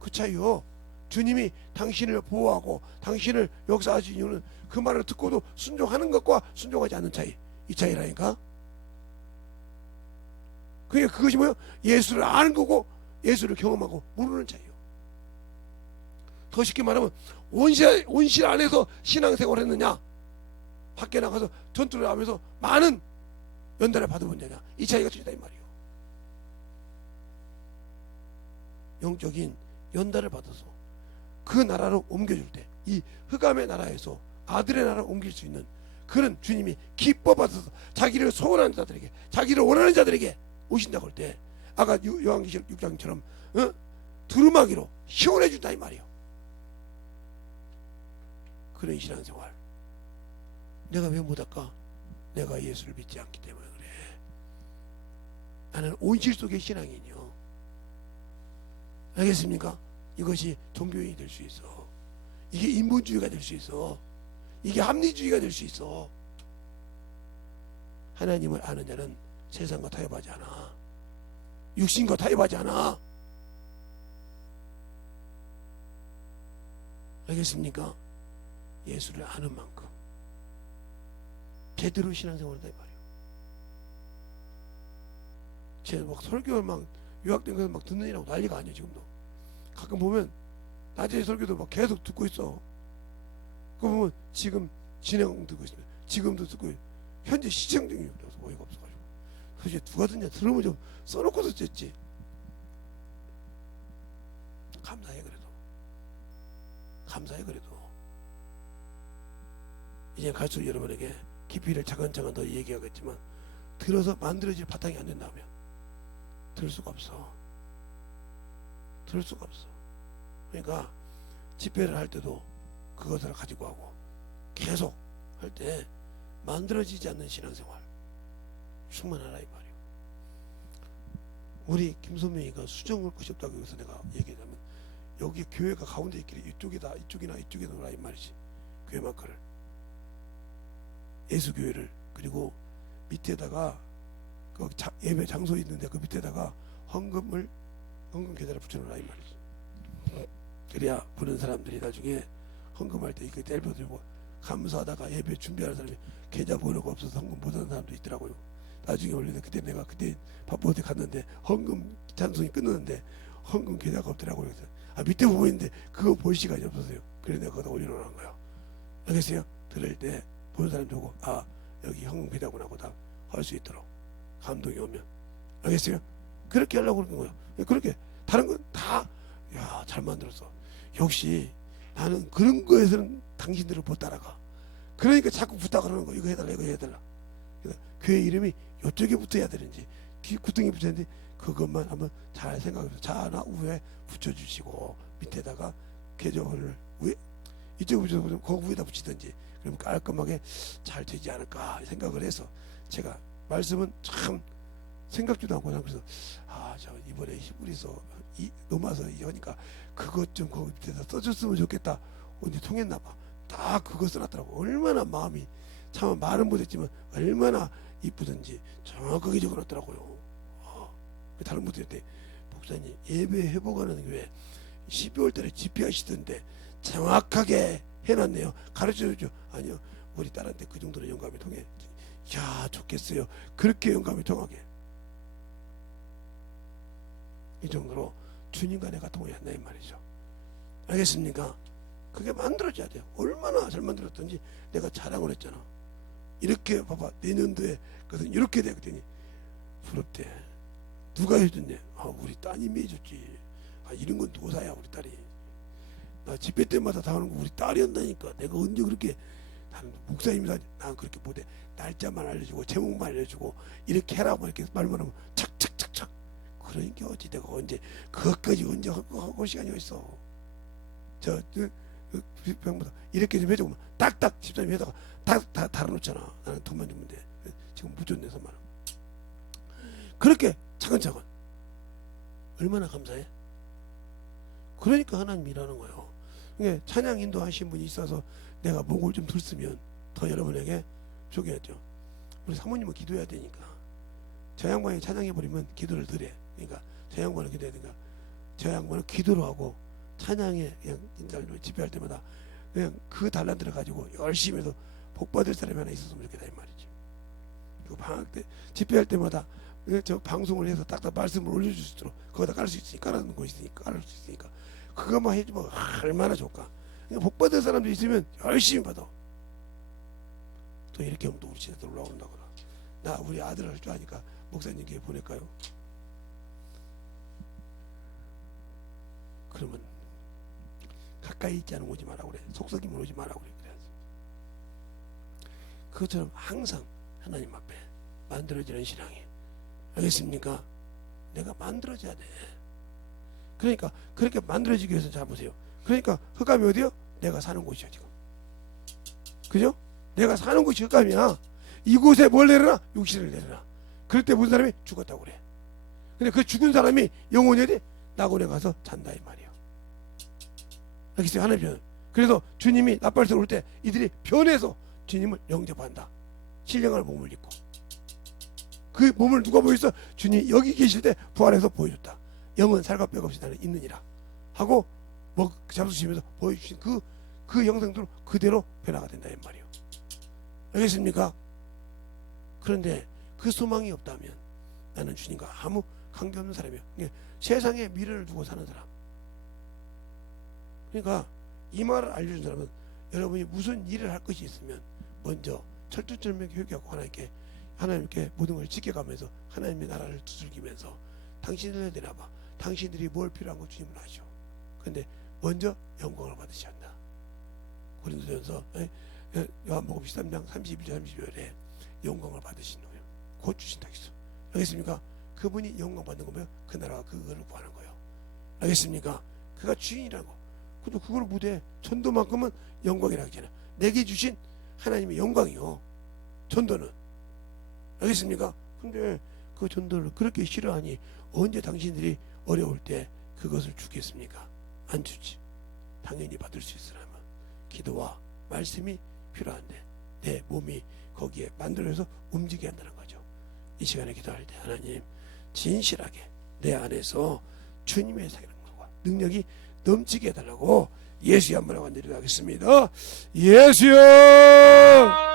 그 차이요. 주님이 당신을 보호하고 당신을 역사하신 이유는 그 말을 듣고도 순종하는 것과 순종하지 않는 차이. 이 차이라니까. 그러니까 그것이 뭐예요? 예수를 아는 거고 예수를 경험하고 모르는 차이요. 더 쉽게 말하면 온실 안에서 신앙생활을 했느냐 밖에 나가서 전투를 하면서 많은 연단을 받아본 자냐 이 차이가 틀리다 이 말이에요. 영적인 연단을 받아서 그 나라로 옮겨줄 때 이 흑암의 나라에서 아들의 나라로 옮길 수 있는 그런 주님이 기뻐 받아서 자기를 소원하는 자들에게 자기를 원하는 자들에게 오신다고 할 때 아까 요한계시록 6장처럼 두루마기로 시원해 준다 이 말이에요. 그런 신앙생활 내가 왜 못할까? 내가 예수를 믿지 않기 때문에 그래. 나는 온실 속의 신앙인이요. 알겠습니까? 이것이 종교인이 될 수 있어. 이게 인본주의가 될 수 있어. 이게 합리주의가 될 수 있어. 하나님을 아는 자는 세상과 타협하지 않아. 육신과 타협하지 않아. 알겠습니까? 예수를 아는 만큼 제대로 신앙생활을 다 말이에요. 쟤막 설교를 막 유학된 거서 막 듣느냐고 난리가 아니야 지금도. 가끔 보면 낮에 설교도 막 계속 듣고 있어. 그거 보면 지금 진행 듣고 있으면 지금도 듣고 현재 시청 중이 없어서 어이가 없어가지고 도대체 누가 듣냐 들으면 좀 써놓고서 듣지. 감사해 그래도. 감사해 그래도. 이제 갈수록 여러분에게 깊이를 차근차근 더 얘기하겠지만 들어서 만들어질 바탕이 안 된다면 들을 수가 없어. 들을 수가 없어. 그러니까 집회를 할 때도 그것을 가지고 하고 계속 할 때 만들어지지 않는 신앙생활 충만하라 이 말이에요. 우리 김선명이가 수정할 것이 없다고 해서 내가 얘기하자면 여기 교회가 가운데 있기를 이쪽이다 이쪽이나 이쪽에 놓으라 이 말이지. 교회 마크를 예수교회를 그리고 밑에다가 그 예배 장소 있는데 그 밑에다가 헌금 계좌를 붙여놓으라 이 말이지. 그래야 보는 사람들이 나중에 헌금할 때 이거 떼려들고 감사하다가 예배 준비하는 사람이 계좌 번호가 없어서 헌금 못하는 사람도 있더라고요. 나중에 올리는데 그때 내가 그때 바쁘게 갔는데 헌금 찬송이 끝났는데 헌금 계좌가 없더라고요. 그래서 밑에 보고 있는데 그거 볼 시간이 없었어요. 그래서 내가 거기다 올려놓은 거야. 알겠어요? 들을 때 보는 사람도 보고 여기 헌금 계좌구나 하고 다 할 수 있도록 감동이 오면 알겠어요? 그렇게 하려고 그러는 거예요. 그렇게 다른 건 다 잘 만들었어. 역시 나는 그런 거에서는 당신들을 못 따라가. 그러니까 자꾸 부탁을 하는 거. 이거 해달라 이거 해달라. 교회 이름이 이쪽에 붙어야 되는지 구덩이 붙어야 되는지 그것만 한번 잘 생각해서 좌나 우에 붙여주시고 밑에다가 계좌번호를 이쪽에 붙여서 거기 위에다 붙이든지 그러면 깔끔하게 잘 되지 않을까 생각을 해서 제가 말씀은 참 생각지도 않고 그래서 저 이번에 히브리서 넘어서 하니까 그것 좀 거기 밑에다 써줬으면 좋겠다. 언제 통했나 봐. 딱 그거 써놨더라고. 얼마나 마음이 참 말은 못했지만 얼마나 이쁘든지 정확하게 적어놨더라고요. 다른 분들 때 목사님 예배 회복하는 교회 12월 달에 집회하시던데 정확하게 해놨네요. 가르쳐주죠. 아니요, 우리 딸한테 그 정도로 영감이 통해. 야, 좋겠어요. 그렇게 영감이 통하게. 이 정도로 주님과 내가 통해야 한다 이 말이죠. 알겠습니까? 그게 만들어져야 돼요. 얼마나 잘 만들었던지 내가 자랑을 했잖아. 이렇게 봐봐, 내년도에 그것은 이렇게 되거든요. 부럽대. 누가 해줬냐? 우리 따님이 해줬지. 이런 건 도사야 우리 딸이. 나 집회 때마다 다 하는 거 우리 딸이 한다니까. 내가 언제 그렇게, 나는 목사님이다. 난 그렇게 못해. 날짜만 알려주고 제목만 알려주고 이렇게 해라고 이렇게 말만 하면 착착착착. 그러니까 어찌 내가 언제 그것까지 언제 하고 시간이 어딨어. 병보다 이렇게 좀 해주고 딱딱 집사님 해다가 다 달아놓잖아. 나는 돈만 주면 돼. 지금 무존 내서만 그렇게 차근차근. 얼마나 감사해. 그러니까 하나님 일하는 거예요. 그러니까 찬양 인도하신 분이 있어서 내가 목을 좀 들었으면 더 여러분에게 소개했죠. 우리 사모님은 기도해야 되니까 저 양반이 찬양해버리면 기도를 드려. 그러니까 저 양반은 기도해야 되니까 저 양반은 기도로 하고 찬양에 그냥 인달로 집회할 때마다 그냥 그 달란트를 가지고 열심히 해서 복받을 사람이 하나 있었으면 좋겠다 이 말이지. 그 방학 때 집회할 때마다 저 방송을 해서 딱딱 말씀을 올려줄 수 있도록 거기다 깔을 수 있으니까 깔아놓는 거 있으니까 깔을 수 있으니까 그것만 해주면 얼마나 좋을까. 그러니까 복받을 사람도 있으면 열심히 받아. 또 이렇게 하면 또 우리 집에 올라온다거나. 나 우리 아들 할 줄 아니까 목사님께 보낼까요? 그러면 가까이 있지 않으면 오지 말라고 그래. 속썩이면 오지 말라고 그래. 그래야지. 그것처럼 항상 하나님 앞에 만들어지는 신앙이. 알겠습니까? 내가 만들어져야 돼. 그러니까 그렇게 만들어지기 위해서 잘 보세요. 그러니까 흑암이 어디요? 내가 사는 곳이야 지금. 그죠? 내가 사는 곳이 흑암이야. 이곳에 뭘 내려놔? 육신을 내려놔. 그럴 때 무슨 사람이 죽었다고 그래. 근데 그 죽은 사람이 영혼이 어디? 낙원에 가서 잔다 이 말이에요. 알겠어요? 하나님 변. 그래서 주님이 나팔 소리 올 때 이들이 변해서 주님을 영접한다. 신령한 몸을 입고. 그 몸을 누가 보였어? 주님이 여기 계실 때 부활해서 보여줬다. 영은 살과 뼈가 없이 나는 있느니라 하고 잡수시면서 보여주신 그 형상대로 그대로 변화가 된다 이 말이에요. 알겠습니까? 그런데 그 소망이 없다면 나는 주님과 아무 관계없는 사람이야. 세상에 미래를 두고 사는 사람. 그러니까 이 말을 알려준 사람은 여러분이 무슨 일을 할 것이 있으면 먼저 철두철미하게 회개하고 하나님께 모든 걸 지켜가면서 하나님의 나라를 두들기면서 당신들에 대나봐 당신들이 뭘 필요한 거 주님은 아셔. 근데 먼저 영광을 받으셔야 한다. 고린도전서 요한복음 13장 31절 32절에 영광을 받으신 거예요. 곧 주신다 했어. 알겠습니까? 그분이 영광 받는 거면 그 나라가 그거를 구하는 거예요. 알겠습니까? 그가 주인이라고. 그래도 그걸 못해. 전도만큼은 영광이라고 하잖아. 내게 주신 하나님의 영광이요. 전도는. 알겠습니까? 근데 그 전도를 그렇게 싫어하니 언제 당신들이 어려울 때 그것을 주겠습니까? 안 주지. 당연히 받을 수 있으려면 기도와 말씀이 필요한데 내 몸이 거기에 만들어서 움직여야 한다는 거죠. 이 시간에 기도할 때 하나님 진실하게 내 안에서 주님의 사랑과 능력이 넘치게 해달라고 예수의 한번 하고 내려가겠습니다. 예수여.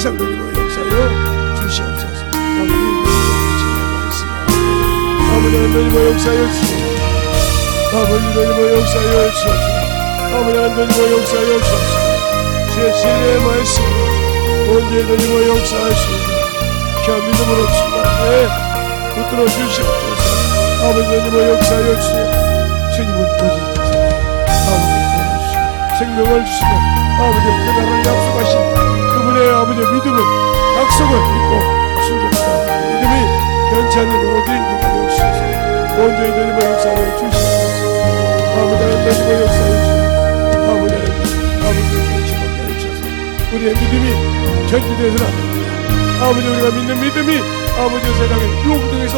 항상 드리고 역사여 주시옵소서. 아버지 하나님 역사여 주시옵소서. 아버지 하나님 역사여 주시옵소서. 아버지 하나님 역사여 주시옵소서. 주의 진리의 말씀으로 온전히 드리고 역사하시옵소서. 귀한 믿음으로 충만해 붙들어 주시옵소서. 아버지 하나님 역사여 주시옵소서. 주님은 오직 아버지 주시옵소서. 생명을 주시고 아버지 그날을 약속하신 그분의 아버지 믿음은 약속을 믿고 순종하다 믿음이 괜찮은 모든 이들을 주셔서 온전히 되는 역사를 주시옵소서. 아버지 하나님 역사를 주시옵소서. 아버지 하나님 주시옵소서. 우리 우리의 믿음이 견디되어서는 안 됩니다. 아버지 우리가 믿는 믿음이 아버지 세상의 유혹 등에서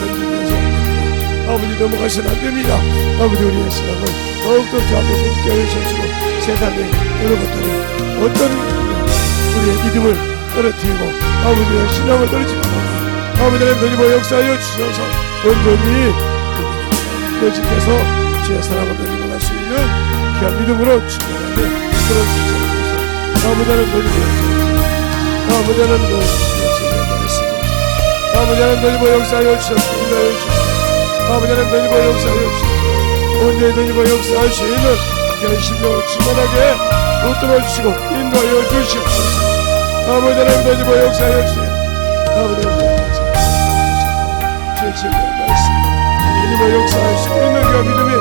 견디되어서는 안 됩니다. 아버지 넘어가서는 안 됩니다. 아버지 우리의 신앙을 더욱더 자기에서 있게 하여 주시고 세상의 어느 것들이 어떤 우리의 믿음을 떨어뜨리고 아버지의 신앙을 떨어뜨리고 아버지 하나님 너희와 역사하여 주셔서 온전히 그 지켜서 주의 사랑을 너희와 갈 수 있는 귀한 믿음으로 충만하게 끌어주시옵소서. 아버지 하나님 너희와 역사하여 아버지 하나님 너희와 역사하여 아버지 하나님 너희와 역사하여 주셔서 인도하여 주셔서 아버지 하나님 너희와 역사하여 주셔서 온전히 너희와 역사할 수 있는 귀한 심령을 충만하게 붙들어 주시고 인도하여 주시옵소서. 아버지 하나님 너희와 역사하여 주세요. 아버지 하나님 주의 진리의 말씀 너희와 역사할 수 있는 귀한 믿음이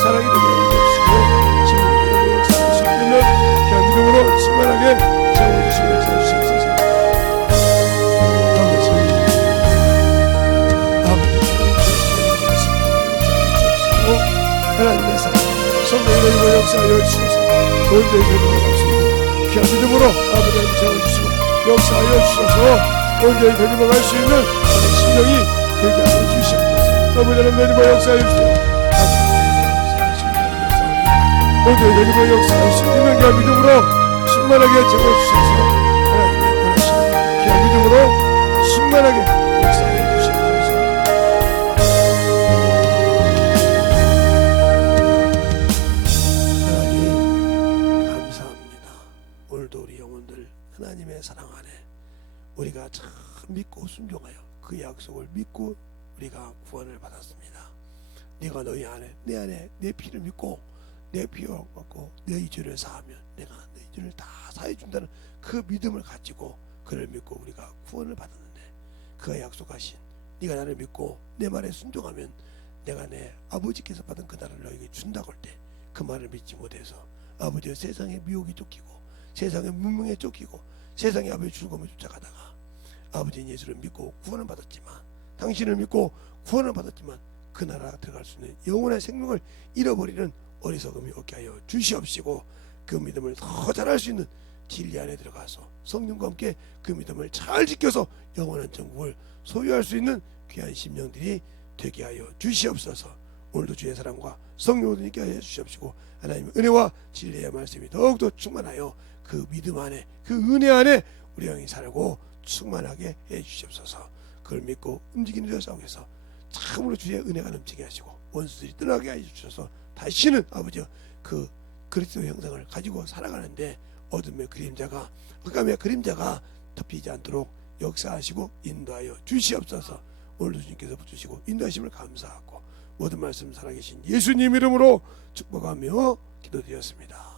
사랑이 되게 해주시고 진리의 역사할 수 있는 귀한 믿음으로 충만하게 채워주시고 역사해 주시옵소서. 아버지 하나님의 사랑 성령의 너희와 역사하여 주셔서 온전히 되돌아갈 수 있는 귀한 믿음으로 아버지 하나님 채워주시고 역사하여 주셔서 온전히 되돌아갈 수 있는 심령이 되게 하여 주시옵소서. 아버지 하나님 너희와 역사하여 주세요. 온전히 너희와 역사할 수 있는 귀한 믿음으로 충만하게 채워주셔서 하나님의 원하시는 귀한 믿음으로 충만하게 역사하여 주시옵소서. 하나님 감사합니다. 오늘도 우리 영혼들 하나님의 사랑 안에 우리가 참 믿고 순종하여 그 약속을 믿고 우리가 구원을 받았습니다. 네가 너희 안에 내 안에 내 피를 믿고 내 피를 받고 너희 죄를 사하면 내가 너희 죄를 다 사해 준다는 그 믿음을 가지고 그를 믿고 우리가 구원을 받았는데 그가 약속하신 네가 나를 믿고 내 말에 순종하면 내가 내 아버지께서 받은 그 나라를 너에게 준다고 할 때 그 말을 믿지 못해서 아버지의 세상의 미혹이 쫓기고 세상의 문명에 쫓기고 세상의 아버지의 즐거움을 쫓아가다가 아버지 예수를 믿고 구원을 받았지만 당신을 믿고 구원을 받았지만 그 나라 들어갈 수 있는 영원한 생명을 잃어버리는 어리석음이 없게 하여 주시옵시고 그 믿음을 더 잘할 수 있는 진리 안에 들어가서 성령과 함께 그 믿음을 잘 지켜서 영원한 천국을 소유할 수 있는 귀한 심령들이 되게 하여 주시옵소서. 오늘도 주의 사랑과 성령으로 있게 하여 주시옵시고 하나님의 은혜와 진리의 말씀이 더욱더 충만하여 그 믿음 안에 그 은혜 안에 우리 영이 살고 충만하게 해 주시옵소서. 그걸 믿고 움직이는 데 싸우에서 참으로 주의 은혜가 넘치게 하시고 원수들이 떠나게 해 주셔서 다시는 아버지 그 그리스도 형상을 가지고 살아가는데 어둠의 그림자가 흑암의 그림자가 덮이지 않도록 역사하시고 인도하여 주시옵소서. 오늘도 주님께서 붙주시고 인도하심을 감사하고 모든 말씀 살아계신 예수님 이름으로 축복하며 기도드렸습니다.